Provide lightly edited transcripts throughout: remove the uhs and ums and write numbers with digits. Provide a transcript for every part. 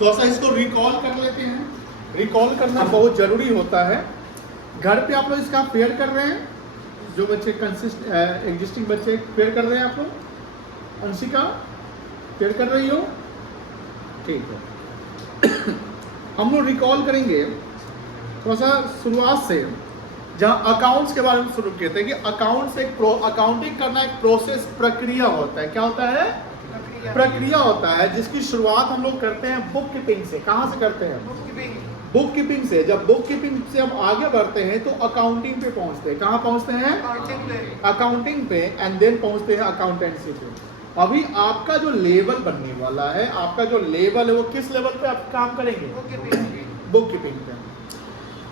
थोड़ा सा इसको रिकॉल कर लेते हैं। रिकॉल करना बहुत ज़रूरी होता है। घर पे आप लोग इसका पेयर कर रहे हैं, जो बच्चे एग्जिस्टिंग बच्चे पेयर कर रहे हैं आप लोग। अंशिका पेयर कर रही हो? ठीक है। हम लोग रिकॉल करेंगे थोड़ा सा शुरुआत से, जहाँ अकाउंट्स के बारे में शुरू किए थे कि अकाउंट्स अकाउंटिंग करना एक प्रोसेस, प्रक्रिया होता है। क्या होता है? प्रक्रिया होता है, जिसकी शुरुआत हम लोग करते हैं बुक कीपिंग से। कहाँ से करते हैं? बुक कीपिंग से। जब बुक कीपिंग से हम आगे बढ़ते हैं तो अकाउंटिंग पे पहुंचते हैं। कहाँ पहुंचते हैं? अकाउंटिंग पे। एंड देन पहुंचते हैं अकाउंटेंसी पे। अभी आपका जो लेवल बनने वाला है, आपका जो लेवल है वो किस लेवल पे आप काम करेंगे? बुक कीपिंग पे।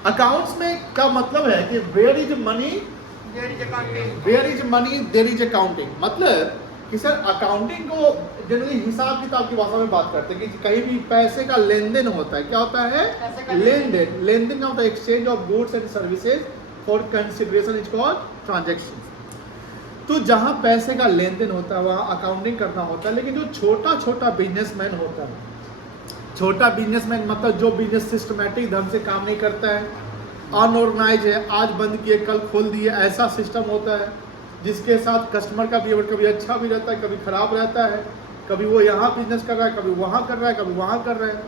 अकाउंट्स में का मतलब है कि where is money there is money there is accounting. मतलब कि सर अकाउंटिंग को जनरली हिसाब किताब की भाषा में बात करते हैं कि कहीं भी पैसे का लेन देन होता है। क्या होता है? लेन देन। लेन देन of the exchange of goods and services for consideration is called transaction. तो जहां पैसे का लेन देन होता है वहां अकाउंटिंग करना होता है। लेकिन जो छोटा छोटा बिजनेसमैन होता है, छोटा बिजनेसमैन मतलब जो बिजनेस सिस्टमैटिक ढंग से काम नहीं करता है, अनऑर्गेनाइज है, आज बंद किए कल खोल दिए, ऐसा सिस्टम होता है जिसके साथ कस्टमर का बिहेवियर कभी अच्छा भी रहता है, कभी खराब रहता है, कभी वो यहाँ बिजनेस कर रहा है, कभी वहाँ कर रहा है, कभी वहाँ कर रहा है,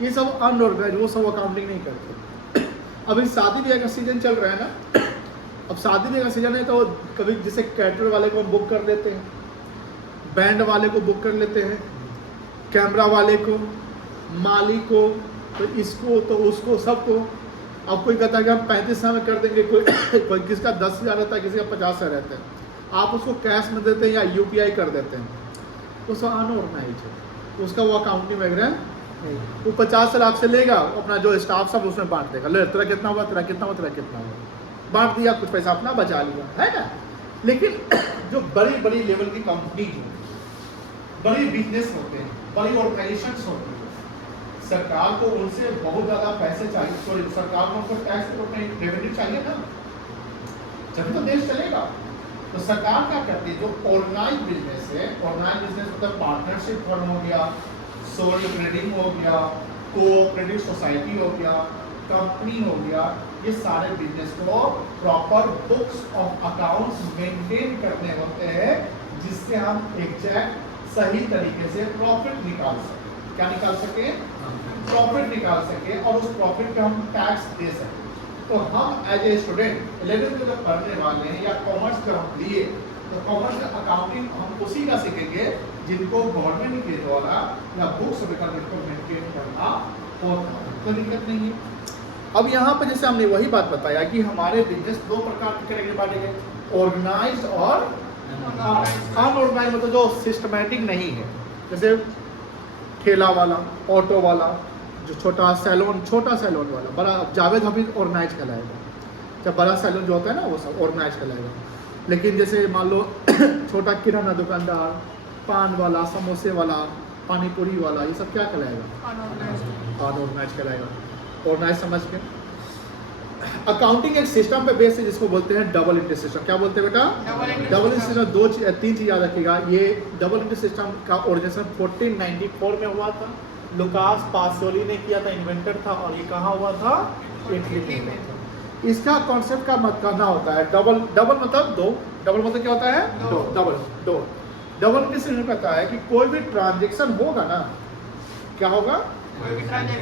ये सब अनऑर्गेनाइज, वो सब अकाउंटिंग नहीं करते। अभी शादी ब्याह का सीजन चल रहा है ना, अब शादी ब्याह का सीजन है तो कभी जैसे कैटरर वाले को हम बुक कर लेते हैं, बैंड वाले को बुक कर लेते हैं, कैमरा वाले को, माली को, तो इसको तो उसको, सबको। अब कोई कहता है कि हम 35,000 में कर देंगे, कोई किसका 10,000 रहता है, किसी का 50,000 रहता है। आप उसको कैश में देते हैं या यूपीआई कर देते हैं, उस अनऑर्गेनाइज है, उसका वो अकाउंटिंग वगैरह नहीं। वो 50,000 आपसे लेगा, अपना जो स्टाफ सब उसमें बांट देगा, ले तेरा कितना हुआ, तेरा कितना हुआ, तेरा कितना हुआ, बांट दिया, कुछ पैसा अपना बचा लिया, है ना। लेकिन जो बड़ी बड़ी लेवल की कंपनी जो बड़ी बिजनेस होते हैं, बड़ी ऑर्गेनाइजेशन होती है, सरकार को उनसे बहुत ज़्यादा पैसे चाहिए, सॉरी सरकार को उनको टैक्स रेवेन्यू चाहिए ना, जब तो देश चलेगा। तो सरकार क्या करती है, जो ऑर्गेनाइज बिजनेस है, ऑर्गेनाइज बिजनेस मतलब पार्टनरशिप फर्म हो गया, सोल ट्रेडिंग हो गया, कोऑपरेटिव सोसाइटी हो गया, कंपनी हो गया, ये सारे बिजनेस को proper books of accounts maintain करने होते हैं, जिससे हम एग्जैक्ट सही तरीके से प्रॉफिट निकाल सकें। क्या निकाल सके? प्रॉफिट निकाल सके और उस प्रॉफिट पे हम टैक्स दे सकें। तो हम एज ए स्टूडेंट 11th में जब पढ़ने वाले हैं या कॉमर्स पे हम लिए, तो कॉमर्स में अकाउंटिंग हम उसी का सीखेंगे जिनको गवर्नमेंट के द्वारा या बुक्स वगैरह को मेंटेन करना होता है, कोई दिक्कत नहीं है। अब यहाँ पर जैसे हमने वही बात बताया कि हमारे बिजनेस दो प्रकार के कैटेगरी बांटे गए, ऑर्गेनाइज्ड और अनऑर्गेनाइज्ड, मतलब जो सिस्टमैटिक नहीं है, जैसे ठेला वाला, ऑटो वाला, जो छोटा सैलून वाला, बड़ा जावेद हफीज ऑर्गेनाइज कहलाएगा। जब बड़ा सैलून जो होता है ना वो सब ऑर्गेनाइज कहलाएगा। लेकिन जैसे मान लो छोटा किराना दुकानदार, पान वाला, समोसे वाला, पानी पूरी वाला, ये सब क्या कहलाएगा? अनऑर्गेनाइज कहलाएगा। ऑर्गेनाइज समझ के अकाउंटिंग एक सिस्टम पे बेस है जिसको बोलते हैं डबल एंट्री सिस्टम। क्या बोलते हैं बेटा? Double entry system. तीन चीज याद रखिएगा। ये डबल एंट्री सिस्टम का ओरिजिनेशन 1494 में हुआ था, लुकास पासियोली ने किया था, इन्वेंटर था, और ये कहाँ हुआ था? इटली में। इसका कॉन्सेप्ट का मत करना होता है डबल मतलब दो, डबल मतलब क्या होता है? दो, डबल। डबल एंट्री सिस्टम कहता है कि कोई भी ट्रांजेक्शन होगा ना, क्या होगा?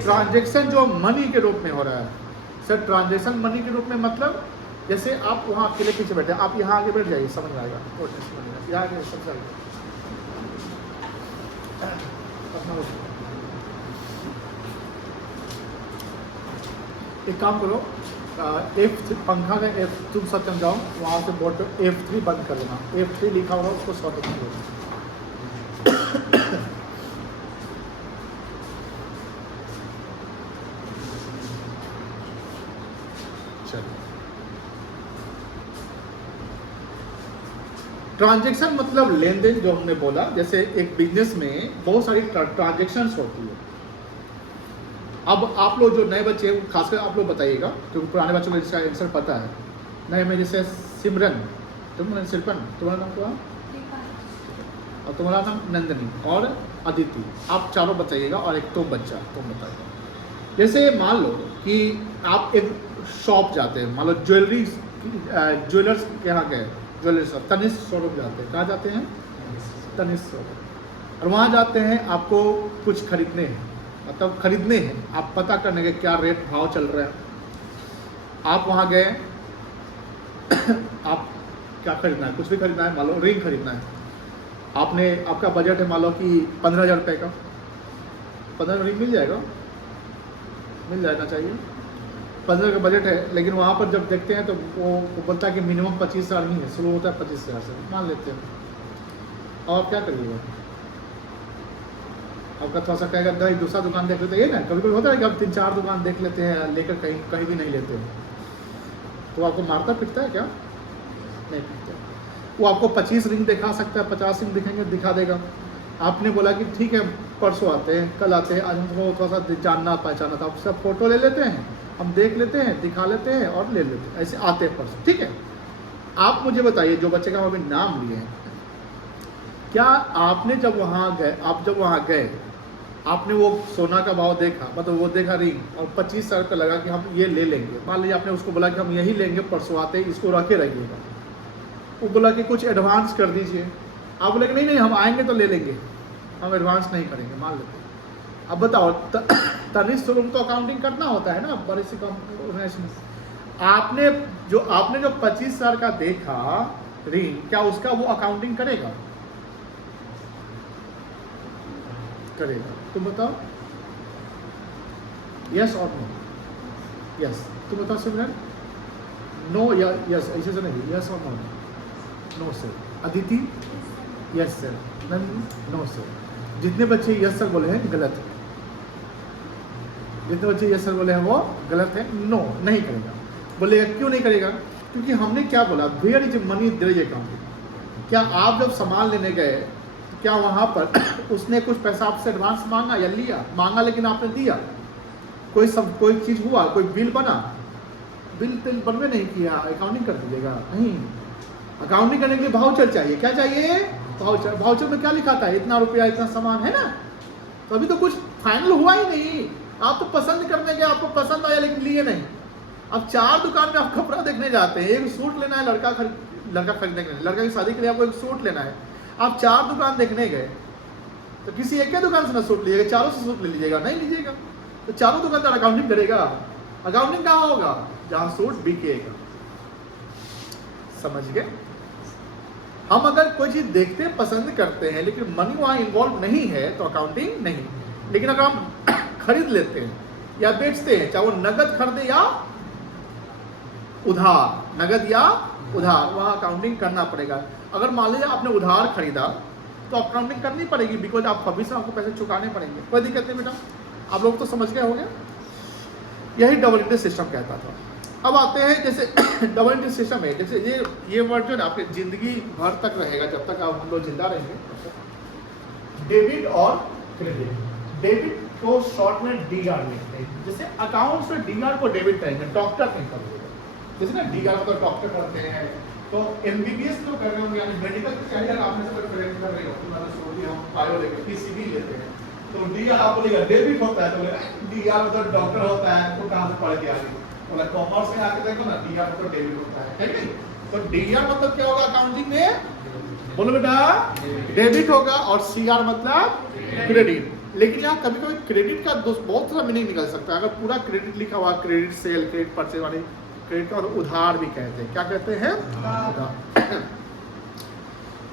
ट्रांजेक्शन जो मनी के रूप में हो रहा है। सर ट्रांजेक्शन मनी के रूप में मतलब जैसे आप वहाँ अकेले पीछे बैठे, आप यहाँ आगे बैठ जाइए, समझ में आएगा। यहाँ आगे समझ आएगा। एक काम करो, F3 पंखा का F तुम सत्यम जाओ, वहाँ से बोर्ड पे F3 बंद कर देना, F3 लिखा होगा उसको शॉर्ट कर दो। ट्रांजैक्शन मतलब लेन देन, जो हमने बोला, जैसे एक बिजनेस में बहुत सारी ट्रांजैक्शंस होती है। अब आप लोग जो नए बच्चे हैं, खासकर आप लोग बताइएगा, क्योंकि पुराने बच्चों को इसका आंसर पता है। नए में जैसे सिमरन, तुम्हारा नाम क्या? और तुम्हारा नाम नंदनी और अदिति, आप चारों बताइएगा और एक तो बच्चा तुम बताइएगा। जैसे मान लो कि आप एक शॉप जाते हैं, मान लो ज्वेलर्स के यहाँ गए, ज्वेलर्स शॉप तनिष्क शोरूम जाते हैं, कहाँ जाते हैं? तनिष्क शोरूम। और वहाँ जाते हैं, आपको कुछ खरीदने हैं, मतलब खरीदने हैं, आप पता करने के क्या रेट भाव चल रहा है। आप वहाँ गए, आप क्या खरीदना है? कुछ भी खरीदना है, मान लो रिंग खरीदना है, आपने आपका बजट है मान लो कि 15,000 रुपये का, 15 रिंग मिल जाएगा, मिल जाना चाहिए, 15 का बजट है। लेकिन वहाँ पर जब देखते हैं तो वो बोलता है कि मिनिमम 25,000 ही है, शुरू होता है 25,000 से, मान लेते हैं। और आप क्या करिएगा? आपका थोड़ा सा कहेगा नहीं दूसरा दुकान देख लेते हैं ना, कभी कभी होता है कि आप 3-4 दुकान देख लेते हैं, लेकर कहीं कहीं भी नहीं लेते हैं, तो आपको मारता पिटता है क्या? नहीं पिटता। वो आपको 25 रिंग दिखा सकता है, 50 रिंग दिखेंगे दिखा देगा। आपने बोला कि ठीक है परसों आते हैं, कल आते हैं, आज हमको थोड़ा सा जानना पहचाना था, आप सब फोटो ले लेते हैं, हम देख लेते हैं, दिखा लेते हैं और ले लेते हैं, ऐसे आते हैं परसों, ठीक है। आप मुझे बताइए, जो बच्चे का हम अभी नाम लिए हैं, क्या आपने जब वहाँ गए, आप जब वहाँ गए आपने वो सोना का भाव देखा, मतलब वो देखा रिंग और 25,000 रुपये लगा कि हम ये ले लेंगे, मान लीजिए आपने उसको बोला कि हम यही लेंगे, परसों आते हैं, इसको रखे रहिएगा। वो बोला कि कुछ एडवांस कर दीजिए, आप बोले कि नहीं नहीं हम आएंगे तो ले लेंगे, हम एडवांस नहीं करेंगे, मान लेते हैं। अब बताओ तनिष्क शोरूम तो अकाउंटिंग करना होता है ना बड़ी सी ऑर्गेनाइजेशन। आपने जो 25,000 का देखा रिंग, क्या उसका वो अकाउंटिंग करेगा? करेगा। तुम बताओ यस और नो? यस, तुम बताओ सिमरन। नो या यस, ऐसे से नहीं, यस और no? No sir. Aditi yes sir, no sir. जितने बच्चे यस सर बोले हैं गलत है, जितने बच्चे यस सर बोले हैं वो गलत है, नो नहीं करेगा। बोलेगा क्यों नहीं करेगा? क्योंकि हमने क्या बोला, where is money there is accounting. क्या आप जब सामान लेने गए क्या वहाँ पर उसने कुछ पैसा आपसे एडवांस मांगा या लिया? मांगा लेकिन आपने दिया। कोई चीज़ हुआ, कोई बिल बना, बिल बनवे नहीं किया, अकाउंटिंग कर दीजिएगा? नहीं, अकाउंटिंग करने के लिए वाउचर चाहिए। क्या चाहिए? वाउचर। वाउचर में क्या लिखा था? इतना रुपया इतना सामान है ना। तो अभी तो कुछ फाइनल हुआ ही नहीं, आप तो पसंद करने गए, आपको पसंद आया लेकिन लिए नहीं। अब 4 दुकान में आप कपड़ा देखने जाते हैं, एक सूट लेना है, लड़का खरीदने के लिए, लड़का की शादी के लिए आपको एक सूट लेना है, आप 4 दुकान देखने गए, तो किसी एक के दुकान से ना सूट लीजिएगा, चारों से सूट ले लीजिएगा? नहीं लीजिएगा। तो चारों दुकानदार अकाउंटिंग करेगा? अकाउंटिंग कहाँ होगा? जहां सूट बिकेगा। समझ गए? हम अगर कोई चीज देखते हैं, पसंद करते हैं, लेकिन मनी वहां इन्वॉल्व नहीं है तो अकाउंटिंग नहीं। लेकिन अगर हम खरीद लेते हैं या बेचते हैं, चाहे वो नगद खरीदे या उधार, नगद या उधार, वहां अकाउंटिंग करना पड़ेगा। अगर मान लीजिए आपने उधार खरीदा तो अकाउंटिंग करनी पड़ेगी, बिकॉज आप भविष्य में आपको पैसे चुकाने पड़ेंगे। कोई दिक्कत नहीं बेटा, आप लोग तो समझ गए होंगे। यही डबल इंटरेस्ट सिस्टम कहता था। अब आते हैं जैसे डबल इंटरेस्ट सिस्टम है, जैसे ये वर्ड जो है आपकी जिंदगी भर तक रहेगा, जब तक आप हम लोग जिंदा रहेंगे। डेबिट और क्रेडिट। डेबिट को शॉर्ट में डीआर लिखते हैं, जैसे अकाउंट से डीआर को डेबिट करेंगे, डॉक्टर नहीं करेंगे। जैसे ना डीआर को डॉक्टर करते हैं, तो एमबीबीएस जो कर रहे होंगे, यानी मेडिकल कैरियर आपने सब करेक्ट कर रहे हो, हम बायो लेके पीसीबी लेते हैं, तो डीआर आप बोलेगा डेबिट होता है, तो बोलेगा डीआर मतलब डॉक्टर होता है, तो कहाँ से पढ़ के आ गए? बोला कॉमर्स में आके देखो ना, डीआर मतलब डेबिट होता है नहीं? तो डीआर मतलब क्या होगा अकाउंटिंग में? बोलो बेटा, डेबिट होगा। और सीआर मतलब क्रेडिट। लेकिन यहाँ कभी कभी क्रेडिट का बहुत सारा मीनिंग निकल सकता है। अगर पूरा क्रेडिट लिखा हुआ, क्रेडिट सेल, क्रेडिट परचेज वाली, क्रेडिट का उधार भी कहते हैं। क्या कहते हैं? उधार।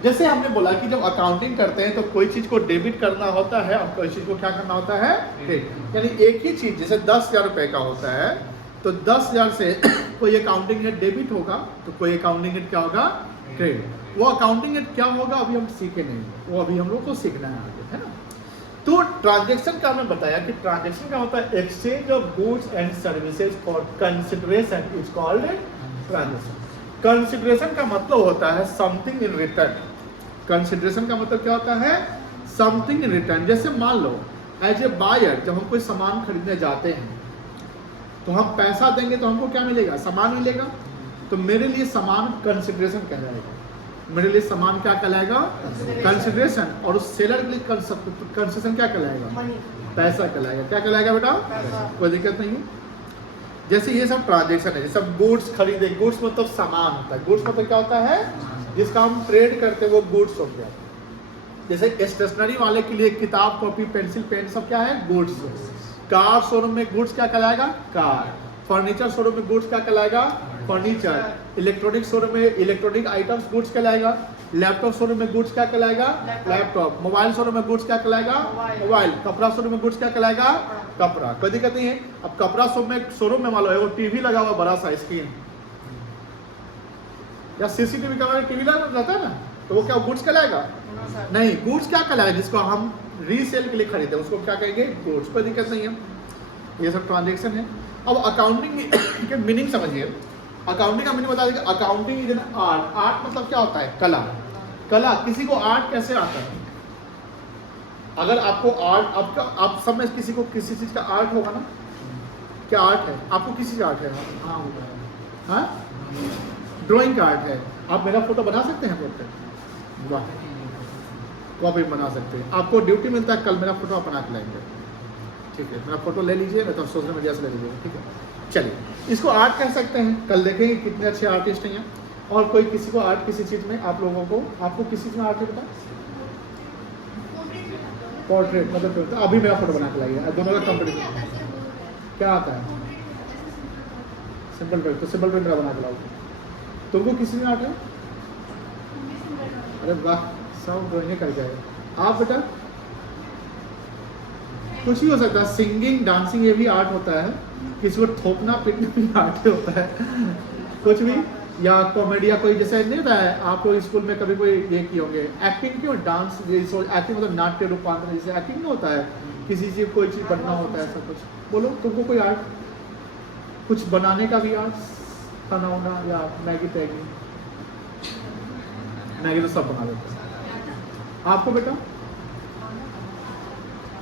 जैसे हमने बोला कि जब अकाउंटिंग करते हैं तो कोई चीज को डेबिट करना होता है और कोई चीज को क्या करना होता है? क्रेडिट। यानी एक ही चीज जैसे 10,000 रुपए का होता है, तो 10,000 से कोई अकाउंटिंग हेड डेबिट होगा, तो कोई अकाउंटिंग हेड क्या होगा? क्रेडिट। वो अकाउंटिंग हेड क्या होगा अभी हम सीखे नहीं, वो अभी हम लोग को सीखना है आगे, है ना। तो ट्रांजैक्शन का हमने बताया कि ट्रांजैक्शन का होता है exchange of goods and services for consideration is called transaction. Consideration का मतलब होता है समथिंग इन रिटर्न। कंसिडरेशन का मतलब क्या होता है? Something in return. जैसे मान लो एज ए बायर, जब हम कोई सामान खरीदने जाते हैं तो हम पैसा देंगे तो हमको क्या मिलेगा? सामान मिलेगा। तो मेरे लिए सामान कंसिडरेशन कहलाएगा। मेरे लिए सामान क्या कहलाएगा? कंसिडरेशन। और उस सेलर के लिए कंसेशन क्या कहलाएगा? पैसा कहलाएगा। क्या कहलाएगा बेटा? कोई दिक्कत नहीं है। जैसे ये सब ट्रांजेक्शन है, जैसे गुड्स खरीदे, गुड्स मतलब सामान होता है, गुड्स मतलब क्या होता है? जिसका हम ट्रेड करते हैं वो गुड्स हो गया। जैसे स्टेशनरी वाले के लिए किताब, कॉपी, पेंसिल, पेन सब क्या है? गुड्स। कार शोरूम में गुड्स क्या कहलाएगा? कार। फर्नीचर शोरूम में गुड्स क्या कहलाएगा? फर्नीचर। इलेक्ट्रॉनिक शोरूम में इलेक्ट्रॉनिक आइटम्स गुड्स कहलाएगा। लैपटॉप शोरूम में गुड्स क्या कहलाएगा? लैपटॉप। मोबाइल शोरूम में गुड्स क्या कहलाएगा? मोबाइल। कपड़ा शोरूम में गुड्स क्या कहलाएगा? कपड़ा। कोई दिक्कत नहीं है। अब कपड़ा शोरूम में मान लो टीवी लगा हुआ बड़ा सा स्क्रीन, या सीसीटीवी कैमरा में टीवी लगा रहता है ना, तो वो क्या गुड्स कहलाएगा? नहीं। गुड्स क्या कहलाएगा? जिसको हम रीसेल के लिए खरीदे उसको क्या कहेंगे? गुड्स। कोई दिक्कत नहीं है। ये सब ट्रांजेक्शन है। अब अकाउंटिंग के मीनिंग समझिए। अकाउंटिंग का मीनिंग बता दें। Accounting is an art. Art मतलब क्या होता है? कला। कला। किसी को आर्ट कैसे आता है? अगर आपको आर्ट, आपका आप सब में किसी को किसी चीज का आर्ट होगा ना? क्या आर्ट है? आपको किसी का आर्ट है? हाँ, ड्राइंग का आर्ट है। आप मेरा फोटो बना सकते हैं? पोर्ट्रेट, वाह, कॉपी बना सकते हैं। आपको ड्यूटी मिलता है कल मेरा फोटो आप बना के लाएंगे, ठीक है? मेरा फोटो ले लीजिए, नहीं तो सोशल मीडिया से ले लीजिए, ठीक है? चलिए, इसको आर्ट कह सकते हैं। कल देखेंगे कितने अच्छे आर्टिस्ट हैं। और कोई किसी को आर्ट किसी चीज़ में, आप लोगों को, आपको किसी चीज़ में आर्ट है पता? पोर्ट्रेट मतलब अभी मेरा फोटो बना के लाइए, दोनों का कंपटीशन। क्या आता है? Simple drawing. तो सिंपल ड्राइंग बना के लाओगे। तुमको किसी में आर्ट है? अरे वाह, सब ड्राइंग कर जाएगा। आप बेटा कुछ ही हो सकता है। सिंगिंग, डांसिंग, ये भी आर्ट होता है। किसी को थोपना पीटना भी आर्ट होता है, कुछ भी। या कॉमेडी, या कोई जैसे नहीं होता है, आप लोग स्कूल में कभी कोई ये किए होंगे एक्टिंग, क्यों? डांस, एक्टिंग मतलब नाट्य रूपांतरण, जैसे एक्टिंग नहीं होता है, किसी चीज़ कोई चीज़ बनना होता है, ऐसा कुछ। बोलो तुमको कोई आर्ट, कुछ बनाने का भी आर्ट, खाना वाना, या मैगी टैगी? मैगी तो सब बना लेते हैं। आपको बेटा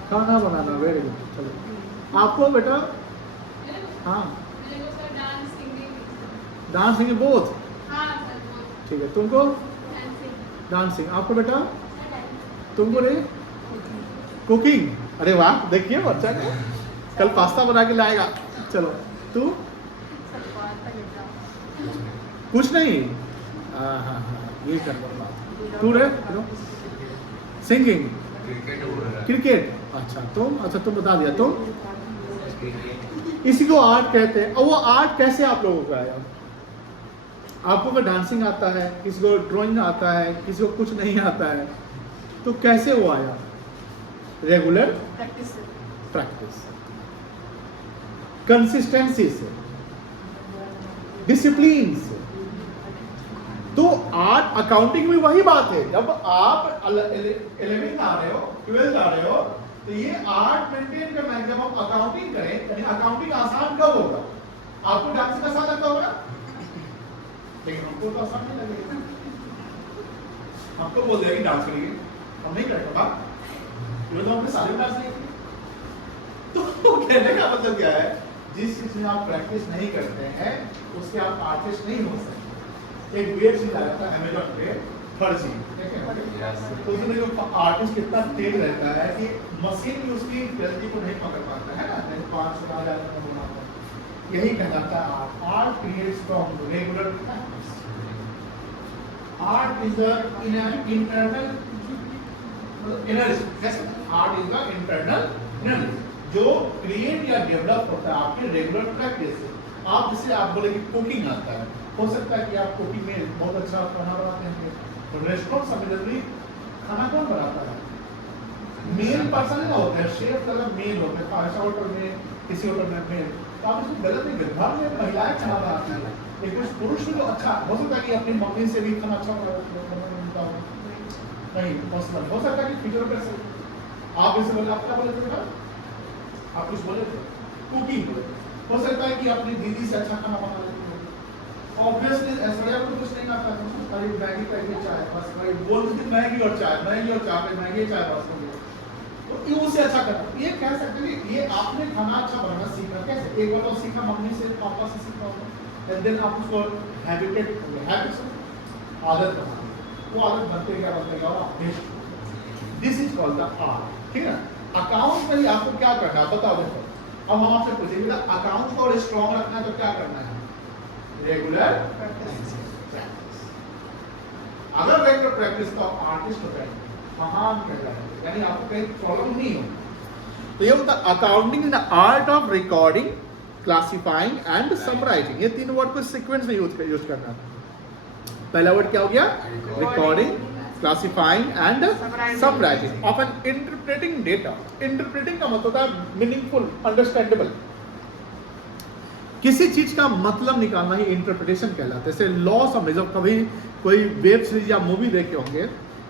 खाना बनाना, वेरी गुड। चलो, आपको बेटा? हाँ, डांस सिंगिंग बोथ, ठीक है। तुमको डांसिंग। आपको बेटा? तुमको रे कुकिंग। अरे वाह, देखिए बच्चा को कल पास्ता बना के लाएगा। चलो, तू? कुछ नहीं। हाँ, ये कर तू रे? Singing, cricket. अच्छा तुम बता दिया। तुम? इसी को आर्ट कहते हैं। और वो आर्ट कैसे आप लोगों को आया? आपको अगर डांसिंग आता है, किसी को ड्राइंग आता है, किसी को कुछ नहीं आता है, तो कैसे वो आया? रेगुलर प्रैक्टिस, कंसिस्टेंसी से, डिसिप्लिन से। तो आर्ट, अकाउंटिंग में वही बात है। जब आप 11th आ रहे हो, 12th आ रहे हो, तो ये आर्ट मेंटेन करना है। जब हम अकाउंटिंग करें, यानी अकाउंटिंग आसान कब होगा? आपको डांसिंग आसान लगता होगा, लेकिन हमको तो आसान नहीं लगेगा। हमको बोल दिया कि डांस करिए, हम नहीं करते बात, तो हमने सारे डांस नहीं किए। तो कहने का मतलब क्या है? जिस चीज में आप प्रैक्टिस नहीं करते हैं उसके आप आर्टिस्ट नहीं हो सकते। एक वेब सीरीज आया था अमेज़न पे, फर्जी, ठीक है? तो उसमें जो आर्टिस्ट कितना तेज रहता है कि मशीन भी उसकी गलती को नहीं पकड़ पाता है ना, नहीं 500,000 का होना होता। यही कहलाता है art creates from regular practice. Art is the internal energy. कैसे? Art is the internal energy जो क्रिएट या डेवलप होता है आपके रेगुलर प्रैक्टिस से। आप जैसे आप बोले कि कुकिंग आता है, हो सकता है कि आप कुकिंग में बहुत अच्छा खाना बनाते हैं, तो रेस्टोरेंट समिलरली खाना कौन बनाता है? मेल पर्सन का होता है, शेफ का मेल होता है, फाइव होटल में, किसी होटल में मेल। तो आप इसको गलत नहीं करते। घर में महिलाएं खाना बनाती है, लेकिन उस पुरुष को अच्छा हो सकता है कि अपनी मम्मी से भी खाना अच्छा बनता हो, नहीं पॉसिबल हो सकता है कि फ्यूचर में आप इसे बोले, आप क्या बोले थे बेटा? आप कुछ बोले थे? कुकिंग बोले। हो सकता है कि अपनी दीदी से अच्छा खाना बना लेते हो। ऑब्वियसली ऐसा तो कुछ नहीं आता है, खाली मैगी करके चाय बस, भाई बोल दो मैगी और चाय, मैगी और चाय, मैगी चाय बस हो गया। तो ये उससे अच्छा करना, ये कह सकते हैं कि ये आपने खाना अच्छा बनाना सीखा। कैसे? एक बार तो सीखा मम्मी से, पापा से सीखा होगा, एंड देन आप उसको हैबिटेट हो गया, हैबिट से आदत बना। वो आदत बनते क्या this is called the R, ठीक है। अकाउंट में आपको क्या करना है बताओ। देखो अब हम आपसे पूछेंगे अकाउंट को स्ट्रॉन्ग रखना है तो क्या करना है? Regular practice. अगर रेगुलर प्रैक्टिस तो आर्टिस्ट हो जाएंगे, महान कहलाएंगे, यानी आपको कहीं प्रॉब्लम नहीं हो। तो ये होता है accounting in the art of recording, classifying and summarising. ये तीन वर्ड को सीक्वेंस में यूज करना। पहला वर्ड क्या हो गया? Recording, classifying and summarising of an interpreting data. Interpreting का मतलब होता है मीनिंगफुल, अंडरस्टैंडेबल। किसी चीज का मतलब निकालना ही इंटरप्रिटेशन कहलाता है। जैसे लॉ समझ, जब कभी कोई वेब सीरीज या मूवी देखे होंगे,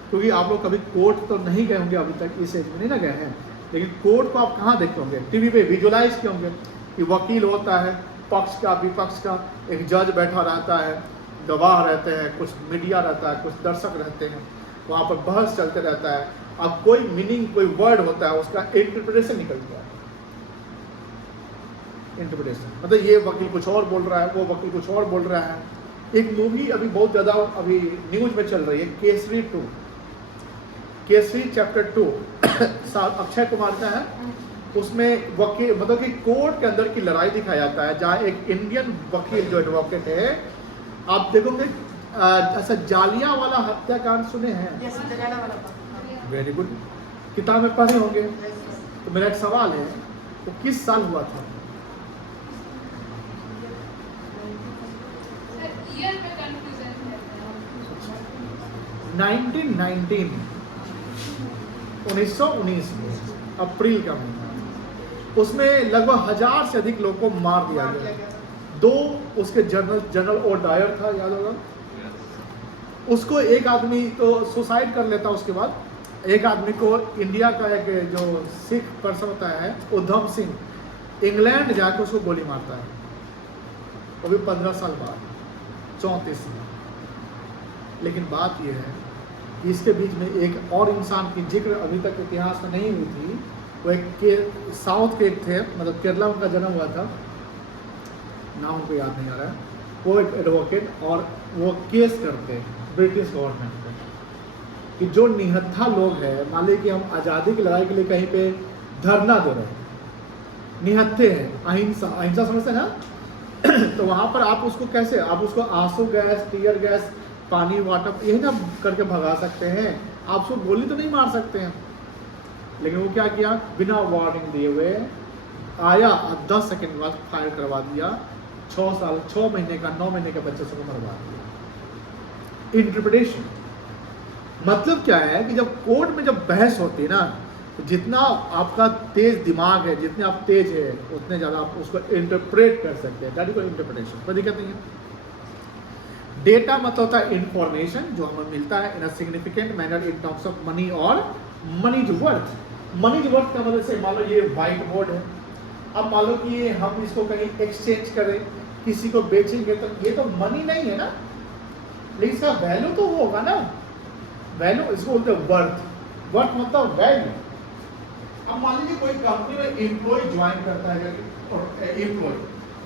क्योंकि आप लोग कभी कोर्ट तो नहीं गए होंगे अभी तक, इस एज में नहीं ना गए हैं, लेकिन कोर्ट को आप कहाँ देखे होंगे? टीवी पे विजुअलाइज किए होंगे कि वकील होता है, पक्ष का विपक्ष का, एक जज बैठा रहता है, गवाह रहते हैं, कुछ मीडिया रहता है, कुछ दर्शक रहते हैं, वहाँ पर बहस चलते रहता है। अब कोई मीनिंग, कोई वर्ड होता है, उसका इंटरप्रिटेशन निकलता है। इंटरप्रिटेशन मतलब ये वकील कुछ और बोल रहा है, वो वकील कुछ और बोल रहा है। एक मूवी अभी बहुत ज़्यादा अभी न्यूज में चल रही है, केसरी 2, केसरी चैप्टर 2 अक्षय कुमार का है। उसमें वकील मतलब कि कोर्ट के अंदर की लड़ाई दिखाया जाता है, जहाँ एक इंडियन वकील जो एडवोकेट है, आप देखोगे ऐसा जालिया वाला हत्याकांड सुने हैं? वेरी गुड, किताब में पढ़े होंगे। तो मेरा एक सवाल है, वो किस साल हुआ था? ईयर में कंफ्यूजन है। 1919 1919 में अप्रैल का महीना। उसमें लगभग 1000 से अधिक लोगों को मार दिया गया। 2 उसके जनरल और डायर था, याद होगा उसको। एक आदमी तो सुसाइड कर लेता, उसके बाद एक आदमी को इंडिया का एक जो सिख पर्सन होता है उधम सिंह, इंग्लैंड जाकर उसको गोली मारता है, वो भी 15 साल बाद, 34 में। लेकिन बात यह है कि इसके बीच में एक और इंसान की जिक्र अभी तक इतिहास में नहीं हुई थी। वो एक साउथ के एक थे, मतलब केरला उनका जन्म हुआ था, नाम उनको याद नहीं आ रहा है। वो एक एडवोकेट, और वो केस करते हैं ब्रिटिश गवर्नमेंट पे कि जो निहत्था लोग हैं, मान लीजिए कि हम आज़ादी की लड़ाई के लिए कहीं पे धरना दे रहे हैं, निहत्थे हैं, अहिंसा, अहिंसा समझते हैं ना तो वहाँ पर आप उसको कैसे, आप उसको आंसू गैस, टीयर गैस, पानी, वाटर, यही ना करके भगा सकते हैं। आप उसको गोली तो नहीं मार सकते हैं। लेकिन वो क्या किया, बिना वार्निंग दिए हुए आया और 10 सेकंड बाद फायर करवा दिया। 6 महीने का 9 महीने के बच्चे को मरवा दिया। इंटरप्रिटेशन मतलब क्या है कि जब कोर्ट में जब बहस होती है ना, तो जितना आपका तेज दिमाग है, जितने आप तेज है, उतने ज़्यादा आप उसको इंटरप्रेट कर सकते हैं। That is interpretation. कोई दिक्कत नहीं है। डेटा मतलब होता है इंफॉर्मेशन जो हमें मिलता है in a significant manner in terms of money और मनीज वर्थ। मनीज वर्थ का मतलब से मान लो ये व्हाइट बोर्ड है, अब मान लो कि हम इसको कहीं एक्सचेंज करें, किसी को बेचेंगे, तो ये तो मनी नहीं है ना, लेकिन इसका वैल्यू तो होगा ना। वैल्यू इसको बोलते हैं वर्थ। वर्थ मतलब वैल्यू। अब मान लीजिए कोई कंपनी में एम्प्लॉय ज्वाइन करता है, एम्प्लॉय,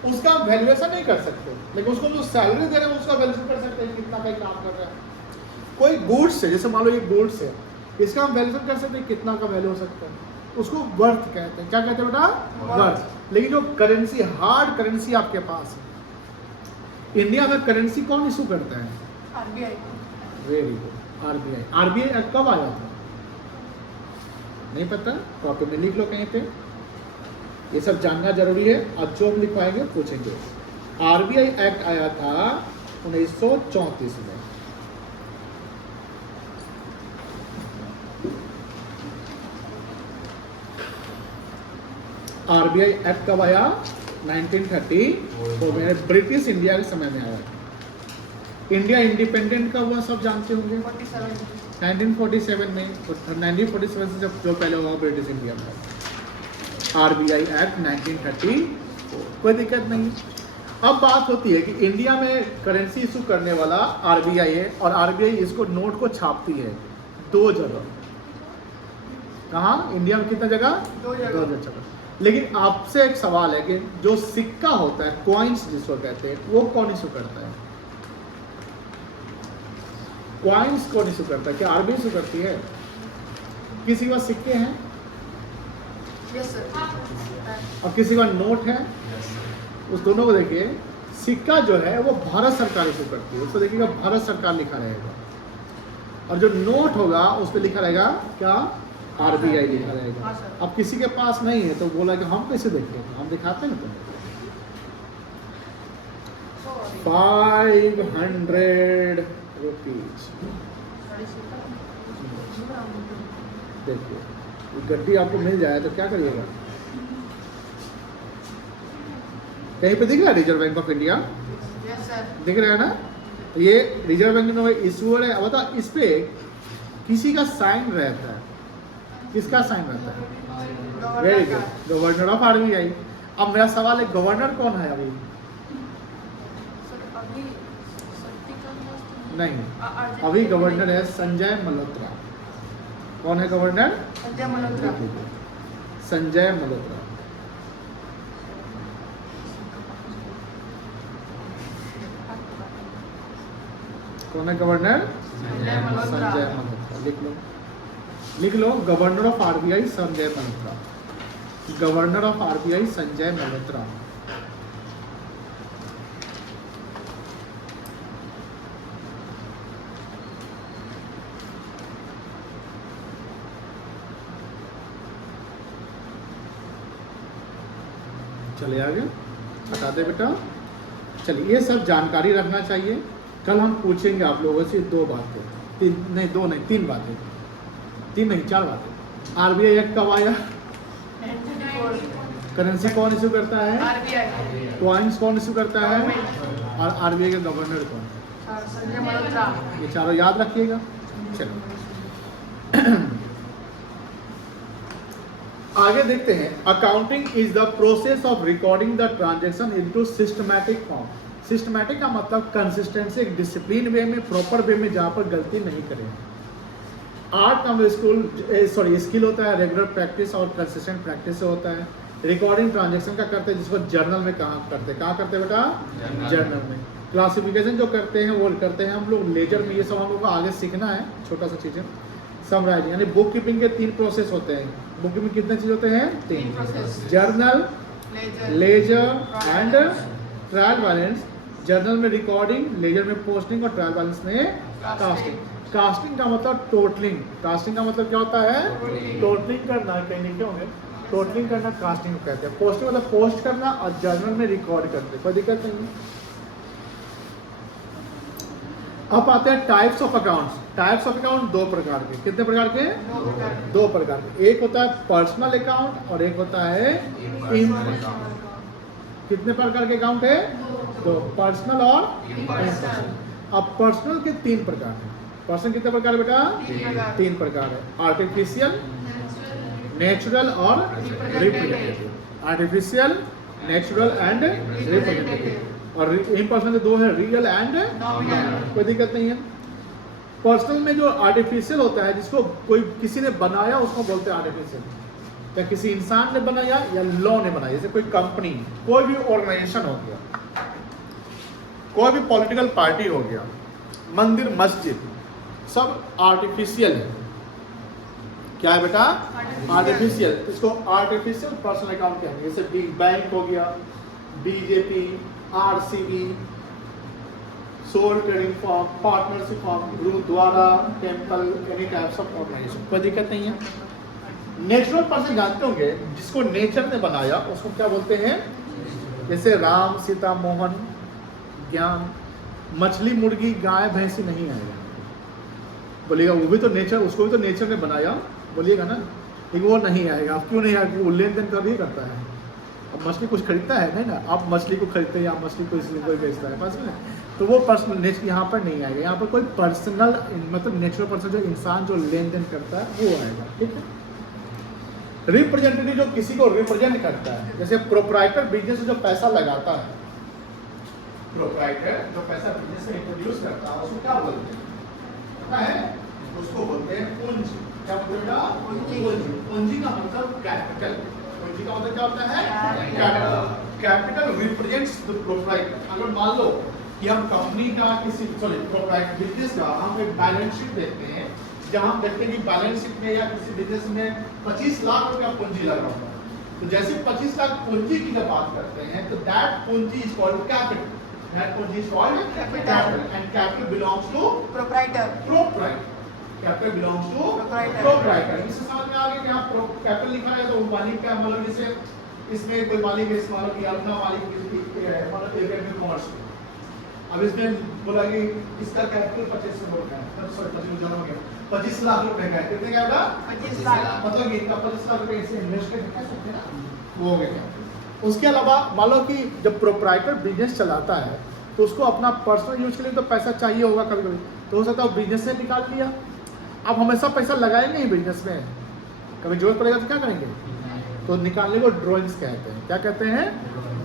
उसका वैल्यूएशन नहीं कर सकते, लेकिन उसको जो सैलरी दे रहे हैं उसका वैल्यूएशन कर सकते हैं, कितना का काम कर रहा है। कोई गुड्स है, जैसे मान लो ये गुड्स है, इसका हम वैल्यूएशन कर सकते हैं, कितना का वैल्यू हो सकता है, उसको वर्थ कहते हैं। क्या कहते हैं बेटा? वर्थ। लेकिन जो करेंसी, हार्ड करेंसी आपके पास है, इंडिया में करेंसी कौन इशू करता है? RBI. Very good, RBI. RBI act कब आया था? नहीं पता? कॉपी में लिख लो कहीं पे, ये सब जानना जरूरी है। अब जो हम लिखवाएंगे पूछेंगे। आरबीआई एक्ट आया था 1934 में। आरबीआई एक्ट कब आया? 1934 में, ब्रिटिश इंडिया के समय में आया। इंडिया इंडिपेंडेंट कब हुआ सब जानते होंगे? 1947 में। 1947 से जब जो पहले हुआ ब्रिटिश इंडिया में। आरबीआई एक्ट 1934, कोई दिक्कत नहीं। अब बात होती है कि इंडिया में करेंसी इशू करने वाला आरबीआई है, और आरबीआई इसको नोट को छापती है 2 जगह। कहाँ? इंडिया में कितना जगह? 2 जगह। लेकिन आपसे एक सवाल है कि जो सिक्का होता है, कॉइन्स जिसको कहते हैं, वो कौन इशू करता है? कॉइन्स कौन इशू करता है? क्या आरबीआई इशू करती है? किसी के पास सिक्के हैं Yes, sir. और किसी के पास नोट है, उस दोनों को देखिए। सिक्का जो है वो भारत सरकार इशू करती है, उसको देखिएगा भारत सरकार लिखा रहेगा, और जो नोट होगा उस पर लिखा रहेगा क्या? आरबीआई लिखा रहेगा। हाँ, सर। अब किसी के पास नहीं है तो बोला कि हम कैसे देखें? हम दिखाते हैं तुम्हें। 500 रुपीज देखिए, ये गड्डी आपको मिल जाए तो क्या करिएगा? कहीं पे दिख रहा है reserve bank of India? Yes, sir. दिख रहा है ना? ये रिजर्व बैंक का इशूअर है। बता, इस पे किसी का साइन रहता है। किसका साइन रहता है? Very good, governor of RBI. अब मेरा सवाल है, गवर्नर कौन है अभी? नहीं, अभी गवर्नर है संजय मल्होत्रा। कौन है गवर्नर? संजय मल्होत्रा। संजय मल्होत्रा। कौन है गवर्नर? संजय मल्होत्रा। संजय मल्होत्रा। लिख लो governor of RBI Sanjay Malhotra. Governor of RBI Sanjay Malhotra. चले आगे, हटा दे बेटा। चलिए, ये सब जानकारी रखना चाहिए। कल हम पूछेंगे आप लोगों से 2 बातें, 3 बातें, 3 नहीं 4 बातें। आरबीआई एक्ट कब आया? करेंसी कौन इशू करता है? आरबीआई। कॉइन्स कौन इशू करता है? और आरबीआई का गवर्नर कौन है? संजय मल्होत्रा। ये चारों याद रखिएगा। चलो आगे देखते हैं। Accounting is the process of recording the transaction into systematic form. Systematic का मतलब कंसिस्टेंसी, एक डिसिप्लिन वे में, प्रॉपर वे में, जहाँ पर गलती नहीं करें। आर्ट का स्किल होता है, रेगुलर प्रैक्टिस और कंसिस्टेंट प्रैक्टिस से होता है। रिकॉर्डिंग ट्रांजैक्शन का करते हैं, जिसको जर्नल में कहाँ करते हैं बेटा? जर्नल में। क्लासिफिकेशन जो करते हैं वो करते हैं हम लोग लेजर में। ये सब हम लोग को आगे सीखना है, छोटा सा चीज़ें। समराइजिंग यानी बुक कीपिंग के 3 प्रोसेस होते हैं। बुक कीपिंग कितने चीज होते हैं? 3 process। Journal, ledger and balance। Trial balance. Journal में रिकॉर्डिंग, लेजर में पोस्टिंग और ट्रायल बैलेंस में कास्टिंग। कास्टिंग का मतलब टोटलिंग। कास्टिंग का मतलब क्या होता है? टोटलिंग करना। कहीं लिखे होंगे, टोटलिंग करना कास्टिंग को कहते हैं। पोस्टिंग मतलब पोस्ट करना, और जर्नल में रिकॉर्ड करते, कोई दिक्कत नहीं है। अब आते हैं types of accounts. Types of account 2 प्रकार के। कितने प्रकार के? 2 प्रकार के। एक होता है पर्सनल अकाउंट और एक होता है कितने प्रकार के अकाउंट है? 2, पर्सनल और इम्पर्सनल। अब पर्सनल के 3 प्रकार हैं। पर्सनल कितने प्रकार है बेटा? 3 प्रकार है। आर्टिफिशियल, नेचुरल और representative. Artificial, natural and representative. और इम्पर्सनल 2 है, रियल एंड नॉमिनल। कोई दिक्कत नहीं है। पर्सनल में जो आर्टिफिशियल होता है, जिसको कोई किसी ने बनाया, उसको बोलते हैं आर्टिफिशियल। या किसी इंसान ने बनाया या लॉ ने बनाया। जैसे कोई कंपनी, कोई भी ऑर्गेनाइजेशन हो गया, कोई भी पॉलिटिकल पार्टी हो गया, मंदिर, मस्जिद, सब आर्टिफिशियल है। क्या है बेटा? आर्टिफिशियल। इसको आर्टिफिशियल पर्सनल अकाउंट कहेंगे। जैसे बैंक हो गया, BJP, RCB, sole trading firm, partnership firm, gurdwara, temple, any types of organisation. कोई दिक्कत नहीं है। नेचुरल पर्सन जानते होंगे, जिसको नेचर ने बनाया, उसको क्या बोलते हैं? जैसे राम, सीता, मोहन, ज्ञान। मछली, मुर्गी, गाय, भैंसी नहीं आएगा। बोलिएगा वो भी तो नेचर, उसको भी तो नेचर ने बनाया, बोलिएगा ना। लेकिन वो नहीं आएगा। अब क्यों नहीं आएगा? वो लेन देन कर ही करता है। अब मछली कुछ खरीदता है नहीं ना, आप मछली को खरीदते हैं या मछली को इसलिए कोई बेचता है, पास में। तो वो पर्सनल नेचर यहाँ पर नहीं आएगा। यहाँ पर कोई पर्सनल मतलब नेचुरल पर्सन, जो इंसान जो लेन देन करता है, वो आएगा। ठीक है। रिप्रेजेंटेटिव जो किसी को रिप्रेजेंट करता है। जैसे प्रोप्राइटर बिजनेस में जो पैसा लगाता है, प्रोप्राइटर जो पैसा बिजनेस में इंट्रोड्यूस करता है, उसको क्या बोलते हैं पता है? उसको बोलते हैं पूंजी। क्या बोलते हैं? पूंजी। पूंजी का मतलब कैपिटल। पूंजी का मतलब क्या होता है? Capital. Capital represents the proprietor. अगर मान लो कि हम कंपनी का किसी प्रोप्राइटर बिजनेस का हम एक बैलेंस शीट देखते हैं, जहां हम देखते हैं कि बैलेंस शीट में या किसी बिजनेस में 25 लाख रुपया पूंजी लगा हुआ है। तो जैसे 25 लाख पूंजी की जब बात करते हैं तो दैट पूंजी इज कॉल्ड कैपिटल, दैट पूंजी is called capital and capital belongs to proprietor, capital belongs to proprietor. इससे समझ में आ गया कि यहाँ कैपिटल लिखा है तो मालिक का मतलब जैसे इसमें कोई मालिक है, इस मालिक की अपना मालिक मतलब एक कॉमर्स, अब इसमें बोला कि इसका कैपिटल 25 से बोल रहा है, सॉरी 25 ज्यादा हो गया, 25 लाख रुपए का है। कितने का होगा? 25 लाख, मतलब कि इनका 25 लाख रुपए इसे इन्वेस्ट करके कह सकते हैं ना, वो हो गया। उसके अलावा मान लो कि जब प्रोप्राइटर बिजनेस चलाता है तो उसको अपना पर्सनल यूज के लिए तो पैसा चाहिए होगा कभी कभी, तो हो सकता है बिजनेस से निकाल लिया। अब हमेशा पैसा लगाएंगे ही बिजनेस में, कभी जरूरत पड़ेगा तो क्या करेंगे, तो निकालने को ड्राइंग्स कहते हैं। क्या कहते हैं?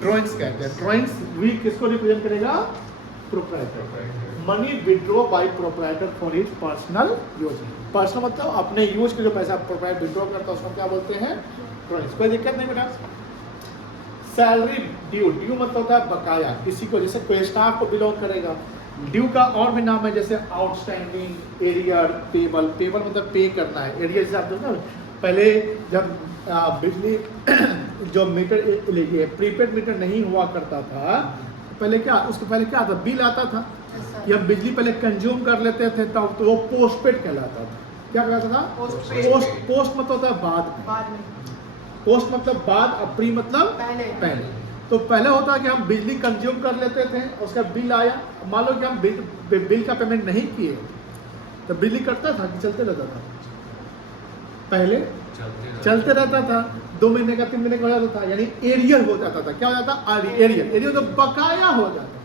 ड्राइंग्स कहते हैं। ड्राइंग्स भी किसको रिप्रेजेंट करेगा? Proprietor. Money withdraw by proprietor for his personal use. Personal मतलब अपने यूज के जो पैसा प्रोप्राइटर विड्रॉ करता है उसको क्या बोलते हैं? ड्राइंग्स। कोई दिक्कत नहीं बेटा। सैलरी ड्यू, ड्यू मतलब होता है बकाया किसी को, जैसे कोई स्टाफ को बिलोंग करेगा। ड्यू का और भी नाम है जैसे आउटस्टैंडिंग, एरियर, पेबल। पेबल मतलब पे करना है, एरियर जैसे आप ना पहले जब बिजली जो मीटर लीजिए प्रीपेड मीटर नहीं हुआ करता था, पहले क्या, उसके पहले क्या आता, बिल आता था कि हम बिजली पहले कंज्यूम कर लेते थे तब, तो वो पोस्टपेड कहलाता था। क्या कहलाता था? पोस्ट मतलब होता है बाद में, पोस्ट मतलब बाद और प्री मतलब पहले। तो पहले होता है कि हम बिजली कंज्यूम कर लेते थे, उसका बिल आया, मान लो कि हम बिल का पेमेंट नहीं किए तो बिजली कटता था कि चलते रहता था? पहले चलते रहता था, 2 महीने का 3 महीने का हो जाता था, यानी एरियर हो जाता था। क्या हो जाता? एरियर। एरियर तो बकाया हो जाता,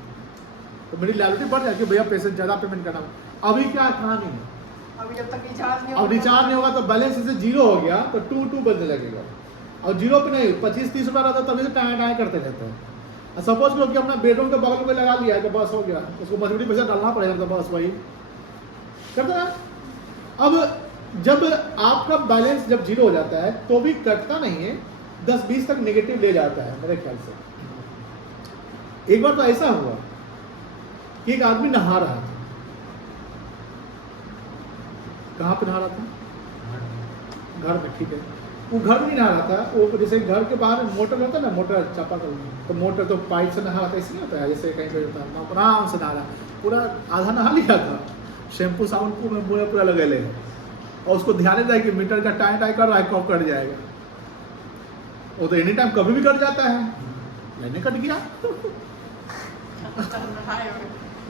तो मेरी लायबिलिटी बढ़ जाती है, भैया पैसे ज्यादा पेमेंट करना। अभी क्या काम ही नहीं, अभी जब तक रिचार्ज नहीं होगा तो बैलेंस से 0 हो गया तो 2 बनने लगेगा, और 0 पे नहीं 25-30 रुपया रहता तभी से टाया करते रहते हैं। सपोज करो कि अपना बेडरूम के बगल में लगा लिया है तो बस हो गया, उसको मजबूरी पैसा डालना पड़ेगा तो बस वही करता है। अब जब आपका बैलेंस जब 0 हो जाता है तो भी कटता नहीं है, 10-20 तक नेगेटिव ले जाता है मेरे ख्याल से। एक बार तो ऐसा हुआ कि एक आदमी नहा रहा था। कहाँ पे नहा रहा था? घर में, ठीक है। वो घर में नहीं नहा रहा था, वो जैसे घर के बाहर मोटर होता है ना, मोटर चापाकल, तो मोटर तो पाइप से नहा रहा था, इसलिए होता है जैसे कहीं पे होता है, आराम से नहा रहा, पूरा आधा नहा लिया था, शैम्पू साबुन पूरा लगे ले, और उसको ध्यान नहीं था कि मीटर का टाइम कर रहा है, कब कट जाएगा। वो तो एनी टाइम कभी भी कट जाता है, मैंने कट गया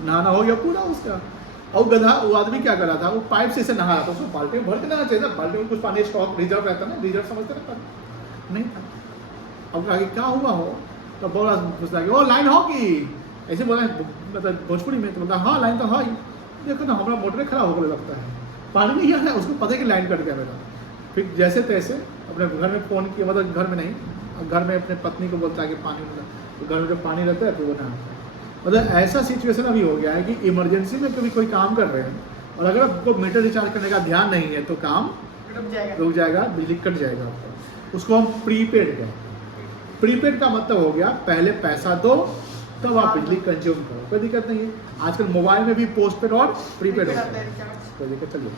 नहाना हो गया पूरा उसका। और गधा वो आदमी क्या कर रहा था, वो पाइप से इसे नहा रहा था, उसको बाल्टी में भर के नहाना चाहिए था, बाल्टी में कुछ पानी स्टॉक रिजर्व रहता ना, रिजर्व समझते ना, नहीं था। अब आगे क्या हुआ हो तो बोला, पूछता कि वो लाइन हो कि ऐसे बोला, मतलब भोजपुरी में तो बोलता हाँ लाइन तो है ही, देखो ना हमारा मोटर खराब हो गया लगता है, पानी नहीं आ रहा है, उसको पता है कि लाइन कट गया मेरा। फिर जैसे तैसे अपने घर में फ़ोन किया, मतलब घर में नहीं, घर में अपने पत्नी को बोलता है कि पानी, तो घर में जो पानी रहता है तो वो ना, मतलब ऐसा सिचुएशन अभी हो गया है कि इमरजेंसी में कभी कोई काम कर रहे हैं और अगर आपको मीटर रिचार्ज करने का ध्यान नहीं है तो काम रुक जाएगा, बिजली कट जाएगा आपका। उसको हम प्रीपेड कहते हैं। प्रीपेड का मतलब हो गया पहले पैसा दो तब आप बिजली कंज्यूम करो, कोई दिक्कत नहीं है। आजकल मोबाइल में भी पोस्टपेड और प्रीपेड होता है, कोई दिक्कत। चलिए,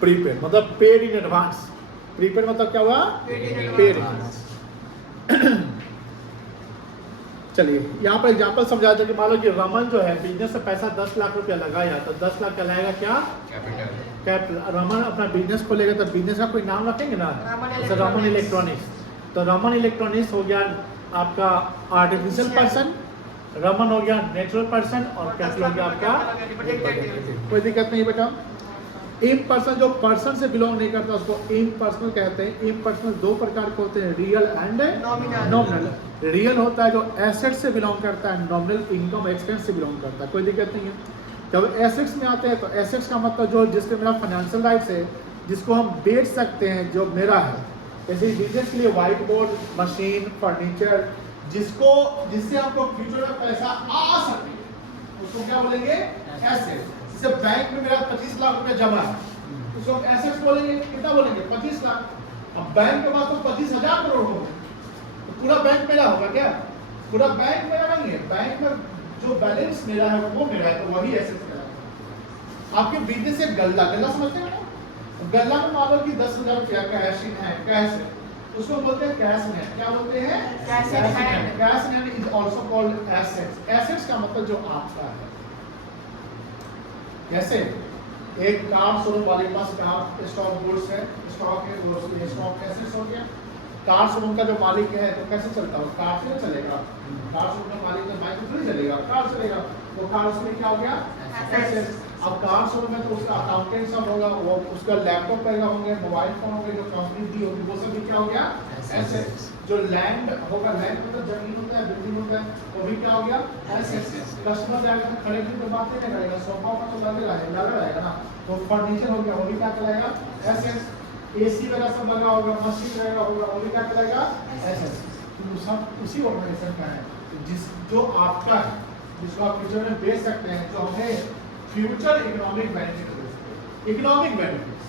प्रीपेड मतलब पेड इन एडवांस। प्रीपेड मतलब क्या हुआ? Paid in advance. चलिए यहाँ पर एग्जाम्पल समझा दें कि मान लो कि रमन जो है बिजनेस से पैसा 10 लाख रुपया लगाया, तो 10 लाख कहलाएगा क्या? कैपिटल। रमन अपना बिजनेस खोलेगा तो बिजनेस का कोई नाम रखेंगे ना, जैसे रमन इलेक्ट्रॉनिक्स, तो रमन इलेक्ट्रॉनिक्स हो गया आपका आर्टिफिशियल पर्सन, रमन हो गया नेचुरल पर्सन, और कैपिटल हो गया आपका, कोई दिक्कत नहीं बेटा। इम्पर्सनल जो पर्सन से बिलोंग नहीं करता उसको इम्पर्सनल कहते हैं। इम्पर्सनल 2 प्रकार के होते हैं, रियल एंड नॉमिनल। रियल होता है जो एसेट से बिलोंग करता है, नॉमिनल इनकम एक्सपेंस से बिलोंग करता है, कोई दिक्कत नहीं है। जब एसेट्स में आते हैं तो एसेट्स का मतलब जो जिसके मेरा फाइनेंशियल राइट्स है, जिसको हम बेच सकते हैं, जो मेरा है, जैसे बिजनेस के लिए व्हाइट बोर्ड, मशीन, फर्नीचर, जिससे हमको फ्यूचर में पैसा आ सके उसको क्या बोलेंगे? एसेट। जैसे बैंक में मेरा 25 लाख रुपया जमा है, उसको हम एसेट्स बोलेंगे। कितना बोलेंगे? 25 लाख। अब बैंक के पास तो 25,000 करोड़ होगा, तो पूरा बैंक मेरा होगा क्या? पूरा बैंक मेरा नहीं है। बैंक में जो बैलेंस मेरा है वो मेरा है, तो वही एसेट्स कहलाएगा। आपके बिजनेस से गल्ला समझते हैं ना? गल्ला में मान लो कि 10,000 रुपया कैश है, कैश है, उसको बोलते हैं कैश में। क्या बोलते हैं? Cash in hand। Cash in hand is also called assets. Assets का मतलब जो आपका है। कैसे? एक कार शोरूम वाले के पास कार स्टॉक गुड्स है, स्टॉक है, वो स्टॉक एसेट्स हो गया। कार शोरूम का जो मालिक है तो कैसे चलता है? कार से चलेगा। कार शोरूम का मालिक का बाइक से चलेगा, कार चलेगा, तो कार उसमें क्या हो गया? एसेट्स। अब कार शोरूम में तो उसका अकाउंटेंट सब होगा, वो उसका लैपटॉप वगैरह होंगे, मोबाइल फोन होंगे, जो कंपनी दी होगी वो सब भी क्या हो गया? एसेट्स। जो लैंड होगा, लैंड मतलब जमीन होता है, बिल्डिंग होता है, वो भी क्या हो गया? एसेट्स। कस्टमर जाएगा तो खरीदने की बात नहीं करेगा, सोफा का तो लगा रहेगा ना, तो फर्नीचर हो गया, वो भी क्या कहलाएगा? एसेट्स। एसी वगैरह सब लगा होगा, मशीन वगैरह होगा, वो भी क्या कहलाएगा? एसेट्स। तो सब उसी ऑर्गेनाइजेशन का है जो आपका है, जिसको आप फ्यूचर में बेच सकते हैं, जो हमें फ्यूचर इकोनॉमिक बेनिफिट देते हैं। इकोनॉमिक बेनिफिट्स,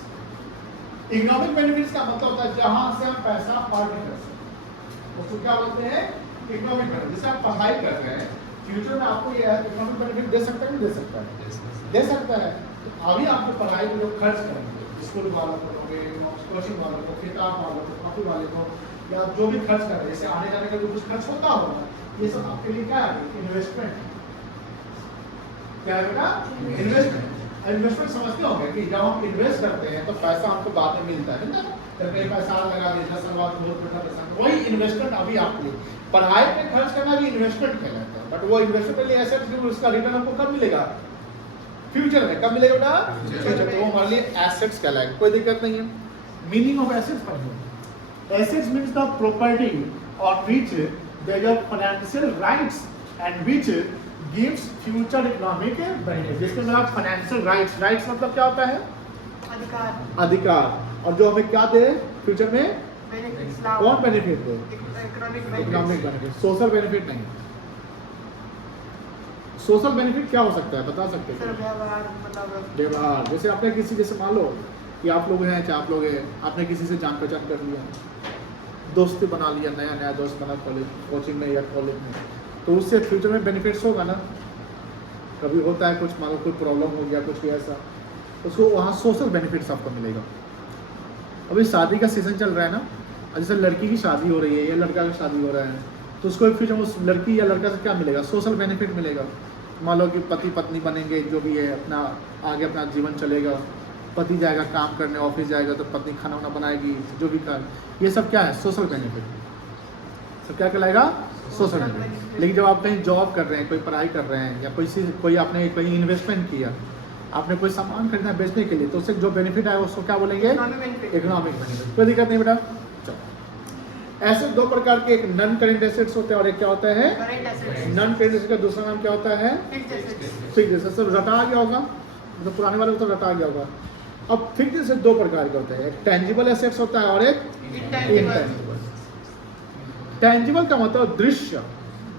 इकोनॉमिक बेनिफिट्स का मतलब होता है जहां से हम पैसा अर्न कर सकते हैं, उसको क्या बोलते हैं? Economic benefit. जैसे आप पढ़ाई कर रहे हैं, फ्यूचर में आपको ये इकोनॉमिक बेनिफिट दे सकता है, नहीं दे सकता है? दे सकता है। तो अभी आपको पढ़ाई में जो खर्च करेंगे, स्कूल वालों को दोगे, कोचिंग वालों को, किताब वालों को, कॉपी वाले को, या जो भी खर्च कर रहे हैं, जैसे आने जाने का जो कुछ खर्च होता होगा, ये सब आपके लिए क्या है? इन्वेस्टमेंट। क्या है बेटा? इन्वेस्टमेंट। इन्वेस्टमेंट समझते होंगे कि जब हम इन्वेस्ट करते हैं तो पैसा हमको बाद में मिलता है ना, तो कहीं पैसा लगा दिया 10 साल बाद पैसा, वही इन्वेस्टमेंट अभी आपके लिए पढ़ाई पे खर्च करना भी इन्वेस्टमेंट कहलाता है। बट वो इन्वेस्टमेंट के लिए एसेट्स, उसका रिटर्न हमको कब मिलेगा? फ्यूचर में। कब मिलेगा बेटा? फ्यूचर। तो वो हमारे लिए एसेट्स कहलाएगा, कोई दिक्कत नहीं है। मीनिंग ऑफ एसेट्स पढ़िए। Assets means the property on which there are financial rights and which gives future economic benefit. जिसके अंदर आप फाइनेंशियल राइट्स, राइट्स मतलब क्या होता है? अधिकार। अधिकार। और जो हमें क्या दे फ्यूचर में? बेनिफिट्स। कौन बेनिफिट दे? Economic benefit. सोशल बेनिफिट नहीं। सोशल बेनिफिट क्या हो सकता है, बता सकते हैं? व्यवहार। जैसे आपने किसी, जैसे मान लो कि आप लोग हैं, चाहे आप लोग हैं, आपने किसी से जान पहचान कर लिया, दोस्ती बना लिया, नया दोस्त बना कॉलेज, कोचिंग में या कॉलेज में, तो उससे फ्यूचर में बेनिफिट्स होगा ना। कभी होता है कुछ, मान लो कोई प्रॉब्लम हो गया, कुछ भी ऐसा, उसको वहाँ सोशल बेनिफिट्स आपको मिलेगा। अभी शादी का सीजन चल रहा है ना, जैसे लड़की की शादी हो रही है या लड़का की शादी हो रहा है, तो उसको फ्यूचर में उस लड़की या लड़का से क्या मिलेगा? सोशल बेनिफिट मिलेगा। मान लो कि पति पत्नी बनेंगे, जो भी है अपना आगे अपना जीवन चलेगा, पति जाएगा काम करने, ऑफिस जाएगा तो पत्नी खाना वाना बनाएगी, जो भी कर, ये सब क्या है? Social benefit. सब क्या कहलाएगा? Social benefit. लेकिन जब आप कहीं जॉब कर रहे हैं, कोई पढ़ाई कर रहे हैं, या कोई आपने कहीं इन्वेस्टमेंट किया, आपने कोई सामान खरीदना बेचने के लिए, तो उससे जो बेनिफिट आएगा उसको क्या बोलेंगे? Economic benefit. कोई दिक्कत नहीं बेटा। ऐसे दो प्रकार के, एक नॉन करेंट एसेट्स होते हैं और एक क्या होता है? नॉन करेंट एसेट्स का दूसरा नाम क्या होता है? Fixed assets. सब रटा आ गया होगा, तो पुराने वाले को तो रटा आ गया होगा। अब फिक्स्ड एसेट्स दो प्रकार के होते हैं, एक टेंजिबल एसेट्स होता है और एक इंटेंजिबल। टेंजिबल का मतलब दृश्य,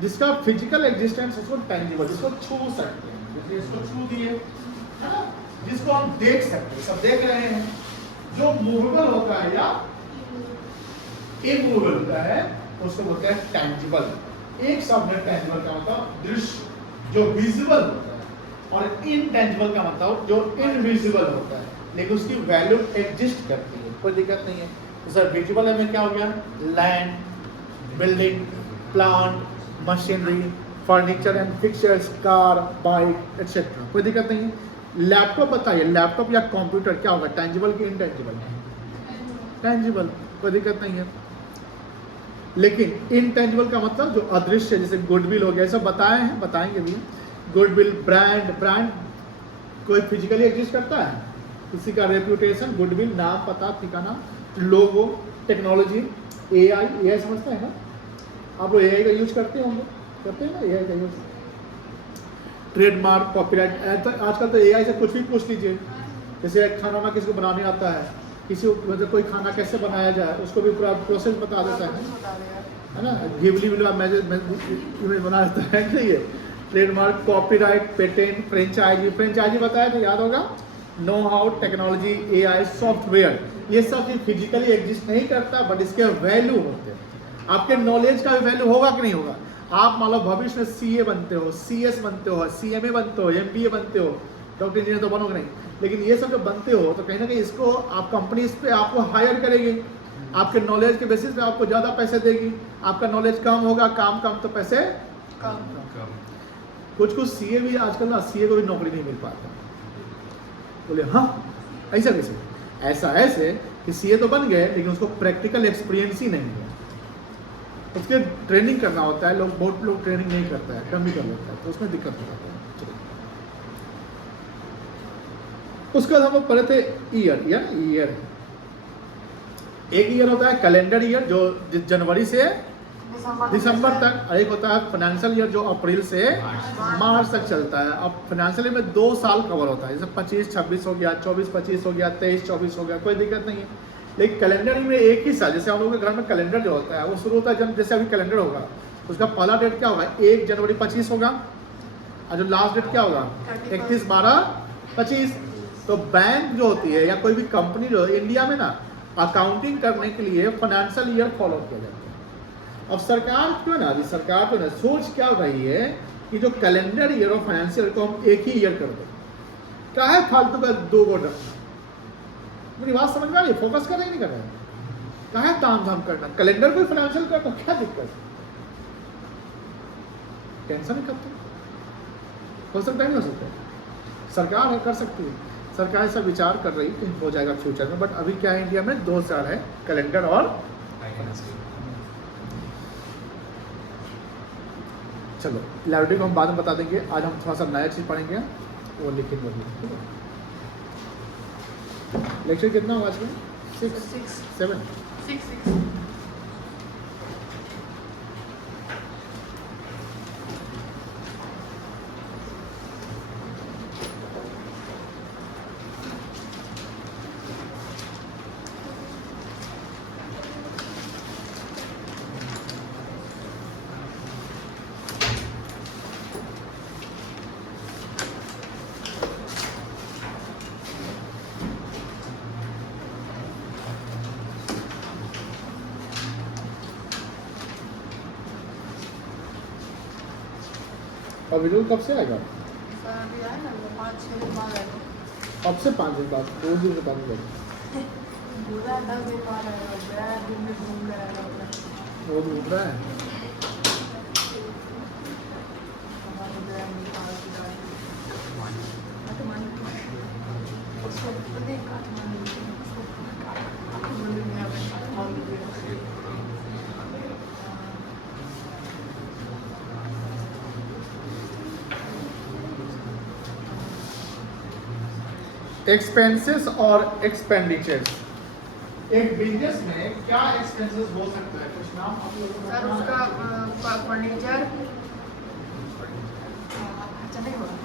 जिसका फिजिकल एग्जिस्टेंस, उसको टेंजिबल, जिसको छू सकते हैं, जैसे इसको छू दिए, है ना, जिसको हम देख सकते हैं, सब देख रहे हैं। जो मूवेबल होता है या इमूवेबल होता है, उसको बोलते हैं टेंजिबल। एक शब्द है टेंजिबल का मतलब दृश्य, जो विजिबल होता है, और इनटेंजिबल का मतलब जो इनविजिबल होता है, लेकिन उसकी वैल्यू एग्जिस्ट करती है, कोई दिक्कत नहीं है। सर विजिबल में क्या हो गया? Land, building, plant, machinery, furniture and fixtures, car, bike etcetera, कोई दिक्कत नहीं है। लैपटॉप बताइए, लैपटॉप या कंप्यूटर क्या होगा? टेंजिबल की इनटेंजिबल? टेंजिबल, कोई दिक्कत नहीं है। लेकिन इनटेंजिबल का मतलब जो अदृश्य, जैसे गुडविल हो गया, सब बताए हैं, बताएंगे भी। गुडविल, ब्रांड कोई फिजिकली एग्जिस्ट करता है? किसी का रेप्यूटेशन, गुडविल, नाम, पता, ठिकाना, लोगो, टेक्नोलॉजी, एआई समझता है ना आप लोग? एआई का यूज करते होंगे, करते हैं ना एआई का यूज? Trademark, copyright. आजकल तो एआई से कुछ भी पूछ लीजिए, जैसे खाना किसी को बनाने आता है, किसी को मतलब कोई खाना कैसे बनाया जाए, उसको भी पूरा प्रोसेस बता देता है ना। घिबली इमेज बना देता है कि ये ट्रेडमार्क, कॉपीराइट, पेटेंट, फ्रेंचाइजी बताया तो याद होगा। Know how, technology, AI, software, ये सब चीज फिजिकली एग्जिस्ट नहीं करता, बट इसके वैल्यू होते हैं। आपके नॉलेज का भी वैल्यू होगा कि नहीं होगा? आप मान लो भविष्य में सीए बनते हो, सीएस बनते हो, सीएमए बनते हो, एमबीए बनते हो, डॉक्टर इंजीनियर तो बनोगे नहीं, लेकिन ये सब जब बनते हो तो कहीं ना कहीं इसको आप कंपनी इस पे आपको हायर करेगी, आपके नॉलेज के बेसिस पे आपको ज़्यादा पैसे देगी। आपका नॉलेज कम होगा, काम कम तो पैसे कम। कुछ सीए भी आजकल ना, सीए को भी नौकरी नहीं मिल पाता। बोले हाँ ऐसा कैसे? ऐसा ऐसे कि सीए तो बन गए लेकिन उसको प्रैक्टिकल एक्सपीरियंस ही नहीं है, उसके ट्रेनिंग करना होता है। लोग बहुत लोग ट्रेनिंग नहीं करता है, कम ही कर लेता है, तो उसमें दिक्कत हो जाता है। उसके बाद हम लोग पढ़े थे ईयर। एक ईयर होता है कैलेंडर ईयर जो जनवरी से दिसंबर तक, और एक होता है फाइनेंशियल ईयर जो अप्रैल से मार्च तक चलता है। अब फाइनेंशियल ईयर में 2 साल कवर होता है, जैसे 25-26 हो गया, 24-25 हो गया, 23-24 हो गया, कोई दिक्कत नहीं है। लेकिन कैलेंडर में एक ही साल, जैसे हम लोगों के घर में कैलेंडर जो होता है वो शुरू होता है जब, जैसे अभी कैलेंडर होगा उसका पहला डेट क्या होगा, 1 जनवरी 25 होगा, और जो लास्ट डेट क्या होगा 31/12/25। तो बैंक जो होती है या कोई भी कंपनी जो है इंडिया में ना, अकाउंटिंग करने के लिए फाइनेंशियल ईयर फॉलो किया जाता है। अब सरकार क्यों ना, सरकार जो है सोच क्या रही है कि जो कैलेंडर ईयर और फाइनेंशियल को हम एक ही ईयर कर दें, क्या है फालतू का 2 गोट रखना। मेरी बात समझ में आ रही है? फोकस कर रहे नहीं कर रहे हैं, क्या है ताम झाम करना, कैलेंडर को फाइनेंशियल कर दो, क्या दिक्कत? टेंशन नहीं करते, हो सकता है नहीं हो सकता? सरकार है कर सकती है, सरकार ऐसा विचार कर रही कि हो जाएगा फ्यूचर में, बट अभी क्या है इंडिया में 2 साल है कैलेंडर और चलो लाइब्रेरी को हम बाद में बता देंगे। आज हम थोड़ा सा नया चीज़ पढ़ेंगे, वो लिखित में ठीक है। लेक्चर कितना हुआ आज में? 6 7 6 और वीडियो कब से आएगा? सर अभी आया ना, 5-6 दिन बाद आएगा। अब से 5 दिन बाद, 2 दिन के बाद में पूरा 10 दिन बाद आएगा, गया दिन में घूम कर आएगा अपना। वो ढूंढ रहा है। हमारे गया नेपाल की गाड़ी। उसको देख काठमांडू में काठमांडू एक्सपेंसेस और एक्सपेंडिचर्स, एक बिजनेस में क्या एक्सपेंसेस हो सकता है? कुछ नाम आप लोगों को सर पता है? उसका फर्नीचर अच्छा नहीं होगा,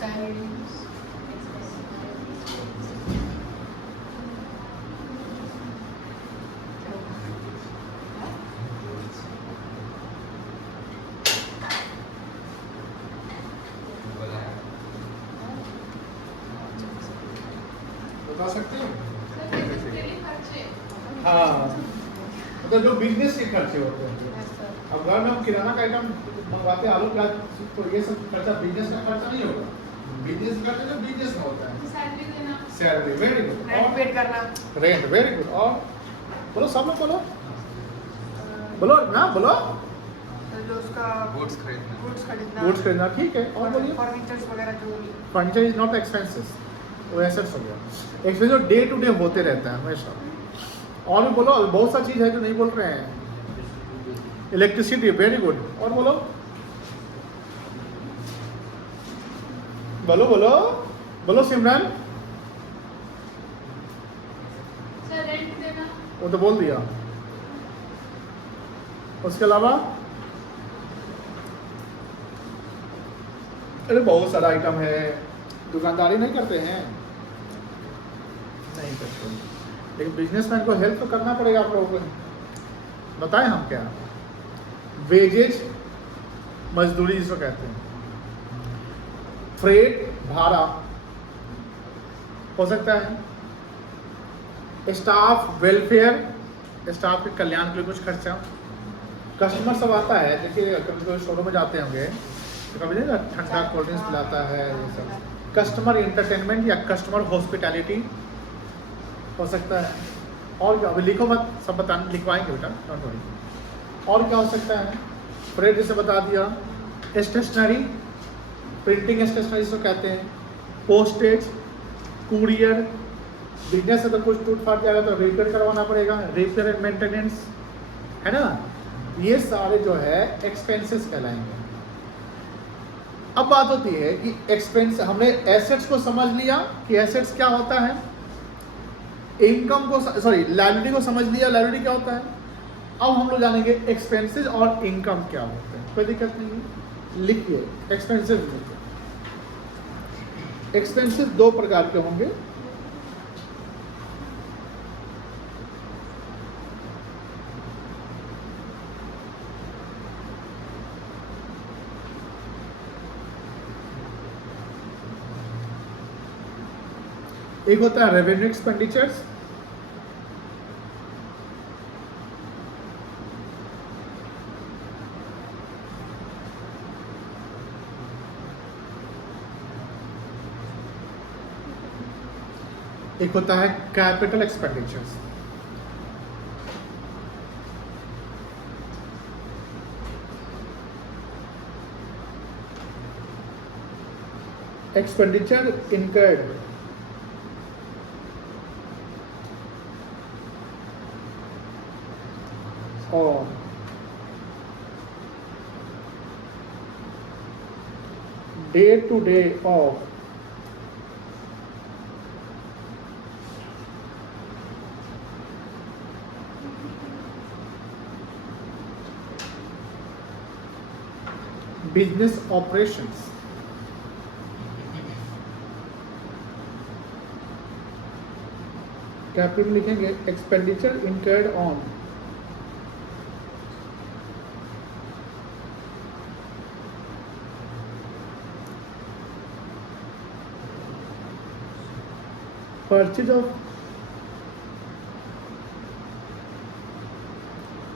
सैलरी, बता सकते हैं? हाँ, मतलब जो बिजनेस के खर्चे होते हैं। अब घर में हम किराना का आइटम मंगवाते हैं, आलू प्याज, तो ये सब खर्चा बिजनेस का खर्चा नहीं होगा। बिजनेस का खर्चा जो बिजनेस में होता है, salary, very good. Rent paid करना, रेंट, वेरी गुड। और बोलो सब लोग बोलो, बोलो ना, बोलो। तो जो उसका गुड्स खरीदना, गुड्स खरीदना, ठीक है। और बोलिए। फर्नीचर्स वगैरह जो फर्नीचर इज नॉट एक्सपेंसेस, वो एसेट्स हो गया। एक्सपेंस जो डे टू डे होते रहता है हमेशा। और भी बोलो, बहुत सा चीज़ है जो नहीं बोल रहे हैं। Electricity, very good. और बोलो बोलो बोलो बोलो सिमरन। रेंट देना, वो तो बोल दिया। उसके अलावा अरे बहुत सारा आइटम है। दुकानदारी नहीं करते हैं, नहीं करते, लेकिन बिजनेसमैन को हेल्प तो करना पड़ेगा आप लोगों को। बताएं हम क्या, वेजेज मजदूरी जिसको कहते हैं, फ्रेट भाड़ा हो सकता है, स्टाफ वेलफेयर, स्टाफ के कल्याण के लिए कुछ खर्चा। कस्टमर सब आता है, देखिए कभी कभी शोरूम में जाते होंगे तो कभी नहीं ना ठंडा कोल्ड ड्रिंक्स पिलाता है ये सब। कस्टमर इंटरटेनमेंट या कस्टमर हॉस्पिटैलिटी हो सकता है। और क्या, अभी लिखो मत, सब बता लिखवाएंगे बेटा, डोंट वरी। और क्या हो सकता है, फ्रेड जैसे बता दिया। स्टेशनरी, प्रिंटिंग स्टेशनरी जिसको कहते हैं। पोस्टेज, कुरियर, बिजनेस अगर कुछ टूट फाट जाएगा तो रिपेयर करवाना पड़ेगा, रिपेयर एंड मेंटेनेंस, है ना। ये सारे जो है एक्सपेंसेस कहलाएंगे। अब बात होती है कि एक्सपेंस, हमने एसेट्स को समझ लिया कि एसेट्स क्या होता है, इनकम को सॉरी लायबिलिटी को समझ लिया, लायबिलिटी क्या होता है। अब हम लोग जानेंगे एक्सपेंसेस और इनकम क्या होते हैं। कोई दिक्कत नहीं है, लिखिए एक्सपेंसेस लिखिए। एक्सपेंसेस दो प्रकार के होंगे। एक होता है रेवेन्यू एक्सपेंडिचर्स, एक होता है कैपिटल एक्सपेंडिचर्स। एक्सपेंडिचर इनकर्ड और day to day of business operations. Capital लिखेंगे expenditure incurred on purchase of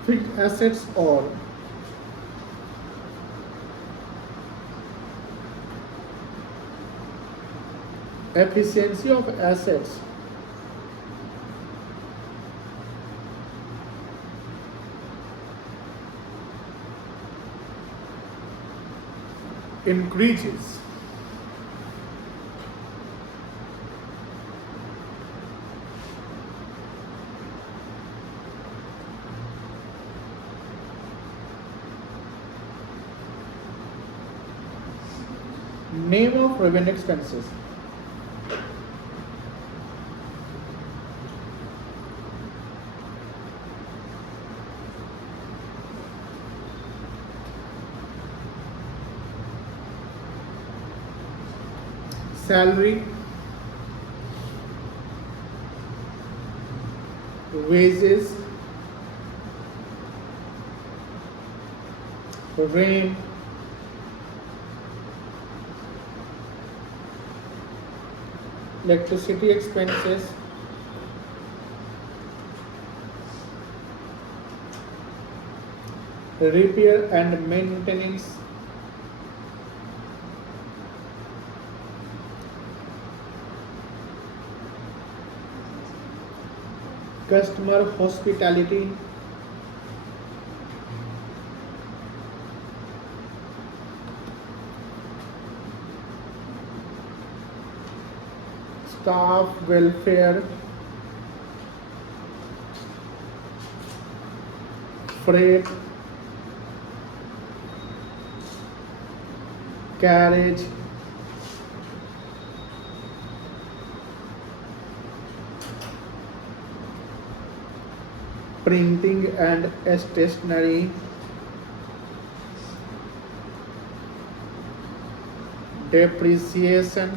fixed assets or efficiency of assets increases name of revenue expenses. Salary, wages, rent, electricity expenses, repair and maintenance, customer hospitality, staff welfare, freight, carriage, printing and stationery, depreciation,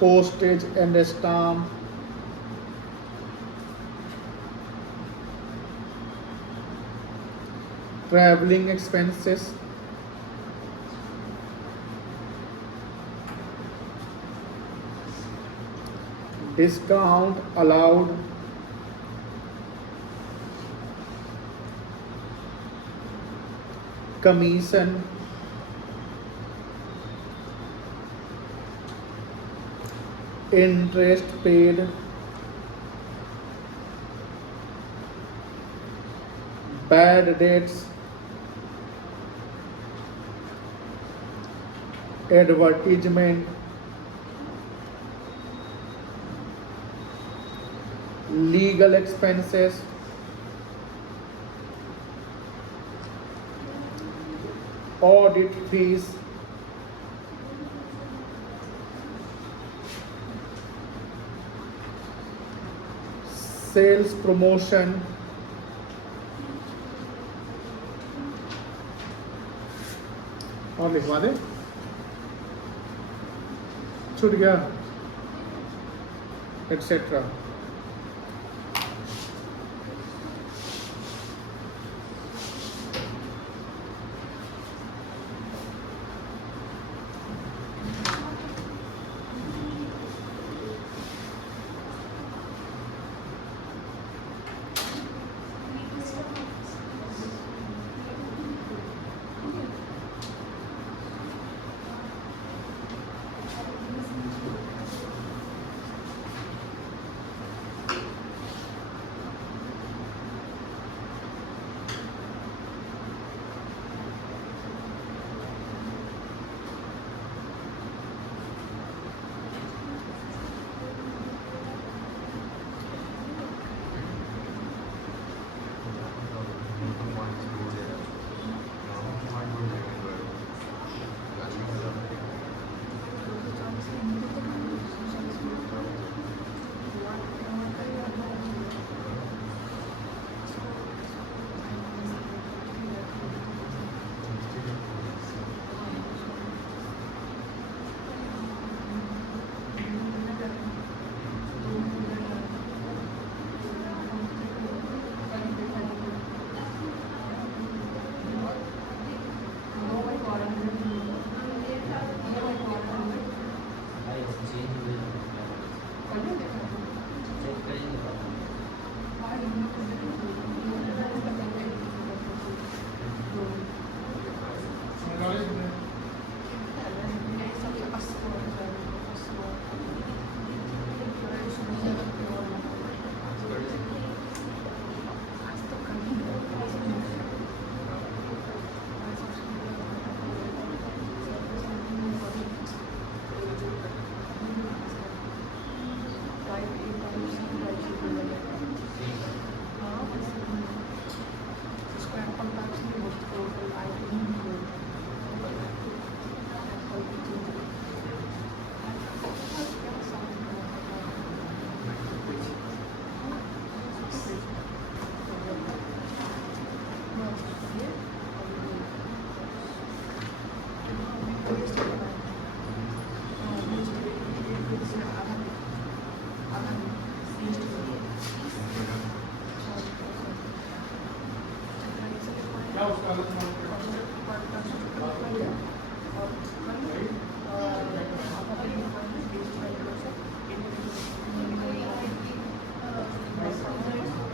postage and stamp, traveling expenses, discount allowed, commission, interest paid, bad debts, advertisement, legal expenses, audit fees, sales promotion, और लिखवा दे, छूट गया, etcetera.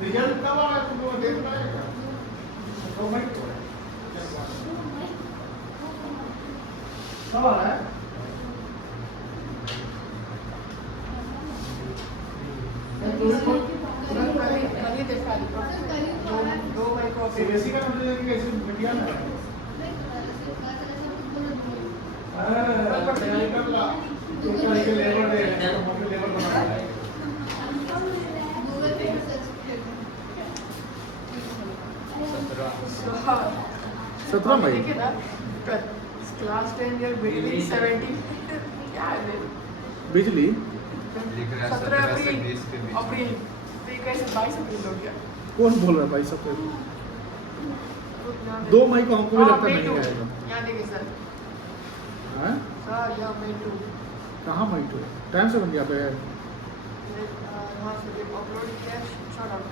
Result कब आ रहा है, तुमको देख पाएगा 2 मिनट कब आ रहा है? सीबीएसई का नंबर लेके कैसे मीडिया में तैयारी कर ला, के लेबर दे लेबर बना है। सत्रह मई क्लास 10 ईयर बिटवीन 70 क्या है बिजली 17 अप्रैल तो ये कैसे 22 अप्रैल हो गया? कौन बोल रहा है भाई सब? 2 मई को हमको भी लगता नहीं आएगा। यहाँ देखिए सर, हैं? सर यहाँ May 2 कहाँ मई 2? टाइम से बन गया पे है। यहाँ से अपलोड किया शॉर्ट आउट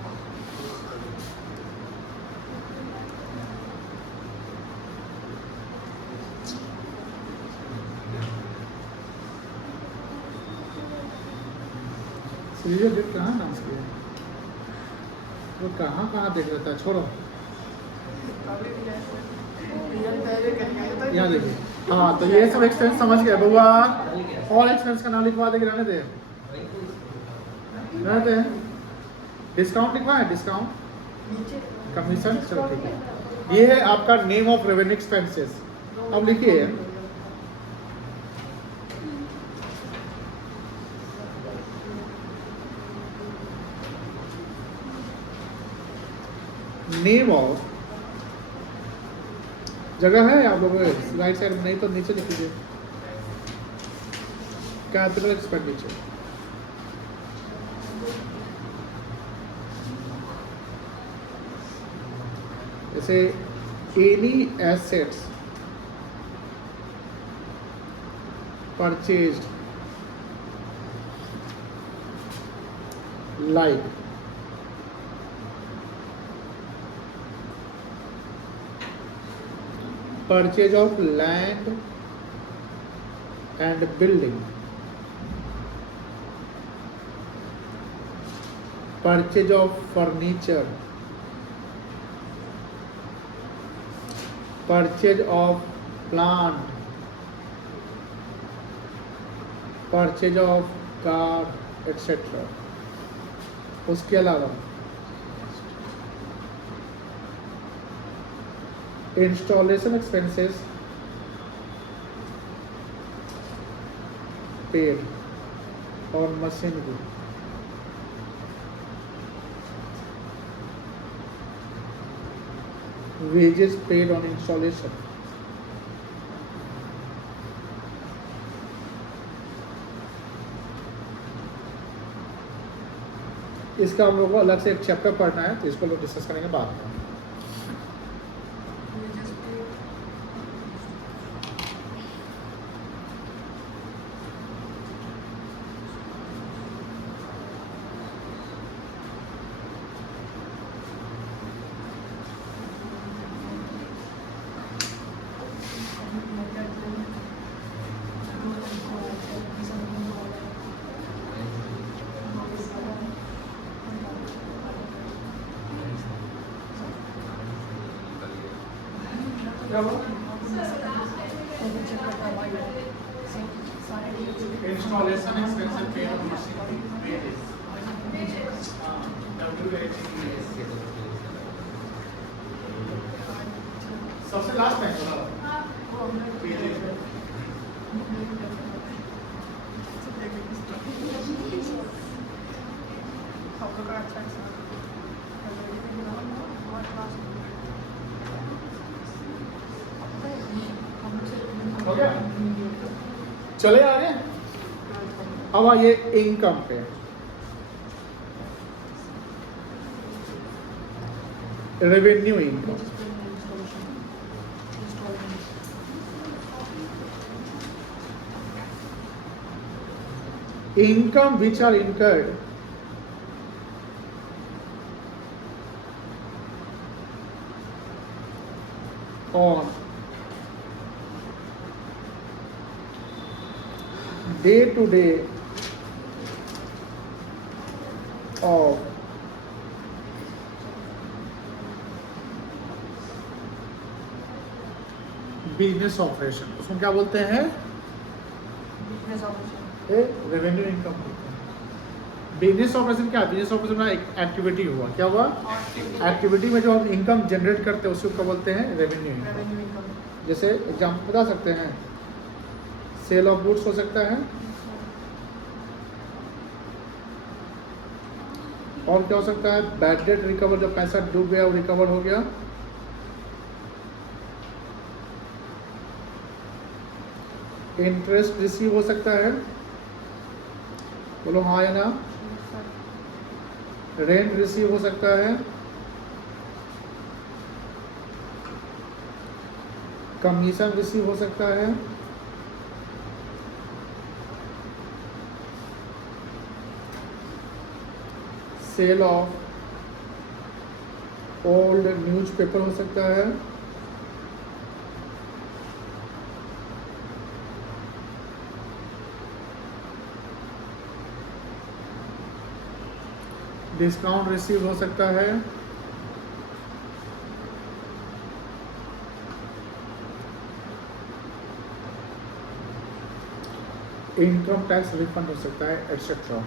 ये देख कहाँ डांस किया वो कहाँ देख रहा था, छोड़ो। अभी भी ऐसे रियल पहले करके आया था। यहाँ देखिए, हाँ तो ये सब एक्सपेंस समझ गए बउआ। और एक्सपेंस का नाम लिखवा दे, रहने दे, रहने दे। डिस्काउंट लिखवा है, डिस्काउंट नीचे कमीशन, चलो ठीक है। ये है आपका नेम ऑफ रेवेन्यू एक्सपेंसेस। अब लिखिए नेम ऑफ, जगह है आप लोगों के राइट साइड में, नहीं तो नीचे लिख लीजिए कैपिटल एक्सपेंडिचर। जैसे any assets purchased like purchase of land and building, purchase of furniture, purchase of plant, purchase of car, etc. उसके अलावा installation expenses paid on machinery, wages paid on installation, इसका हम लोग को अलग से एक चैप्टर पढ़ना है, तो इसको लोग डिस्कस करेंगे बाद में। Installation expenses paid on machinery, wages, सबसे लास्ट में हो गया, चले आगे। अब आइए इनकम पे। Revenue income, income which are incurred on day to day of business operation, उसको क्या बोलते हैं? Business operation, revenue income. Business operation क्या है? बिजनेस ऑपरेशन में एक एक्टिविटी हुआ, क्या हुआ? एक्टिविटी में जो हम इनकम जनरेट करते हैं उसको क्या बोलते हैं? Revenue income. Revenue income. जैसे एग्जाम्पल बता सकते हैं, सेल ऑफ गुड्स हो सकता है, और क्या हो सकता है? बैड डेट रिकवर, जब पैसा डूब गया वो रिकवर हो गया। इंटरेस्ट रिसीव हो सकता है, बोलो हाँ या ना। रेंट रिसीव हो सकता है, कमीशन रिसीव हो सकता है, सेल ऑफ ओल्ड न्यूज़पेपर हो सकता है, डिस्काउंट रिसीव हो सकता है। इनकम टैक्स रिफंड हो सकता है, एटसेट्रा।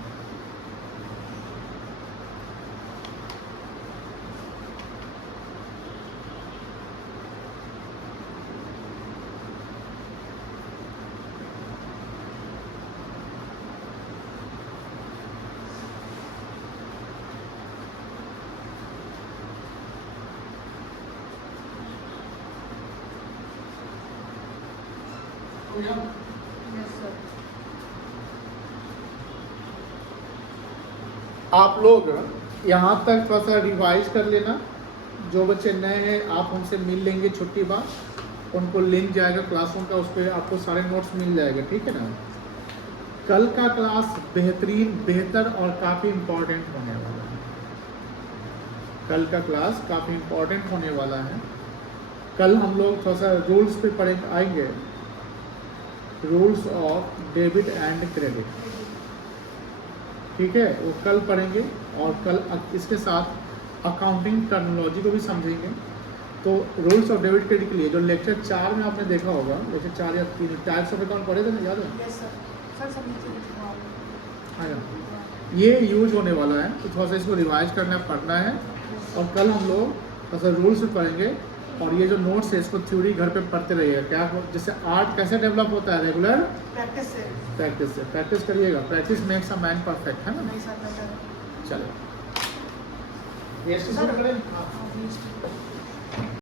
Yes sir. आप लोग यहाँ तक थोड़ा सा रिवाइज कर लेना। जो बच्चे नए हैं आप उनसे मिल लेंगे छुट्टी बाद, उनको लिंक जाएगा क्लासरूम का, उस पर आपको सारे नोट्स मिल जाएगा, ठीक है ना। कल का क्लास बेहतरीन, बेहतर और काफ़ी इम्पोर्टेंट होने वाला है। कल का क्लास काफ़ी इम्पोर्टेंट होने वाला है। कल हम लोग थोड़ा सा रूल्स पे पढ़ेंगे, आएंगे, rules of debit and credit, ठीक है, वो कल पढ़ेंगे। और कल इसके साथ अकाउंटिंग टर्मिनोलॉजी को भी समझेंगे। तो रूल्स ऑफ डेबिट क्रेडिट के लिए जो लेक्चर 4 में आपने देखा होगा, लेक्चर 4 या 3 टाइप्स ऑफ अकाउंट पढ़े थे ना, याद है? Yes sir. सर सभी चीज़ हाँ, ये यूज होने वाला है, तो थोड़ा सा इसको रिवाइज करना पड़ना है। और कल हम लोग थोड़ा सा रूल्स पे पढ़ेंगे, और ये जो नोट्स है इसको थ्योरी घर पे पढ़ते रहिएगा। क्या जैसे आर्ट कैसे डेवलप होता है, रेगुलर प्रैक्टिस से। प्रैक्टिस करिएगा। Practice makes a man perfect, है ना। नहीं सर, बेटर। चलो ये सर, करें। हाँ,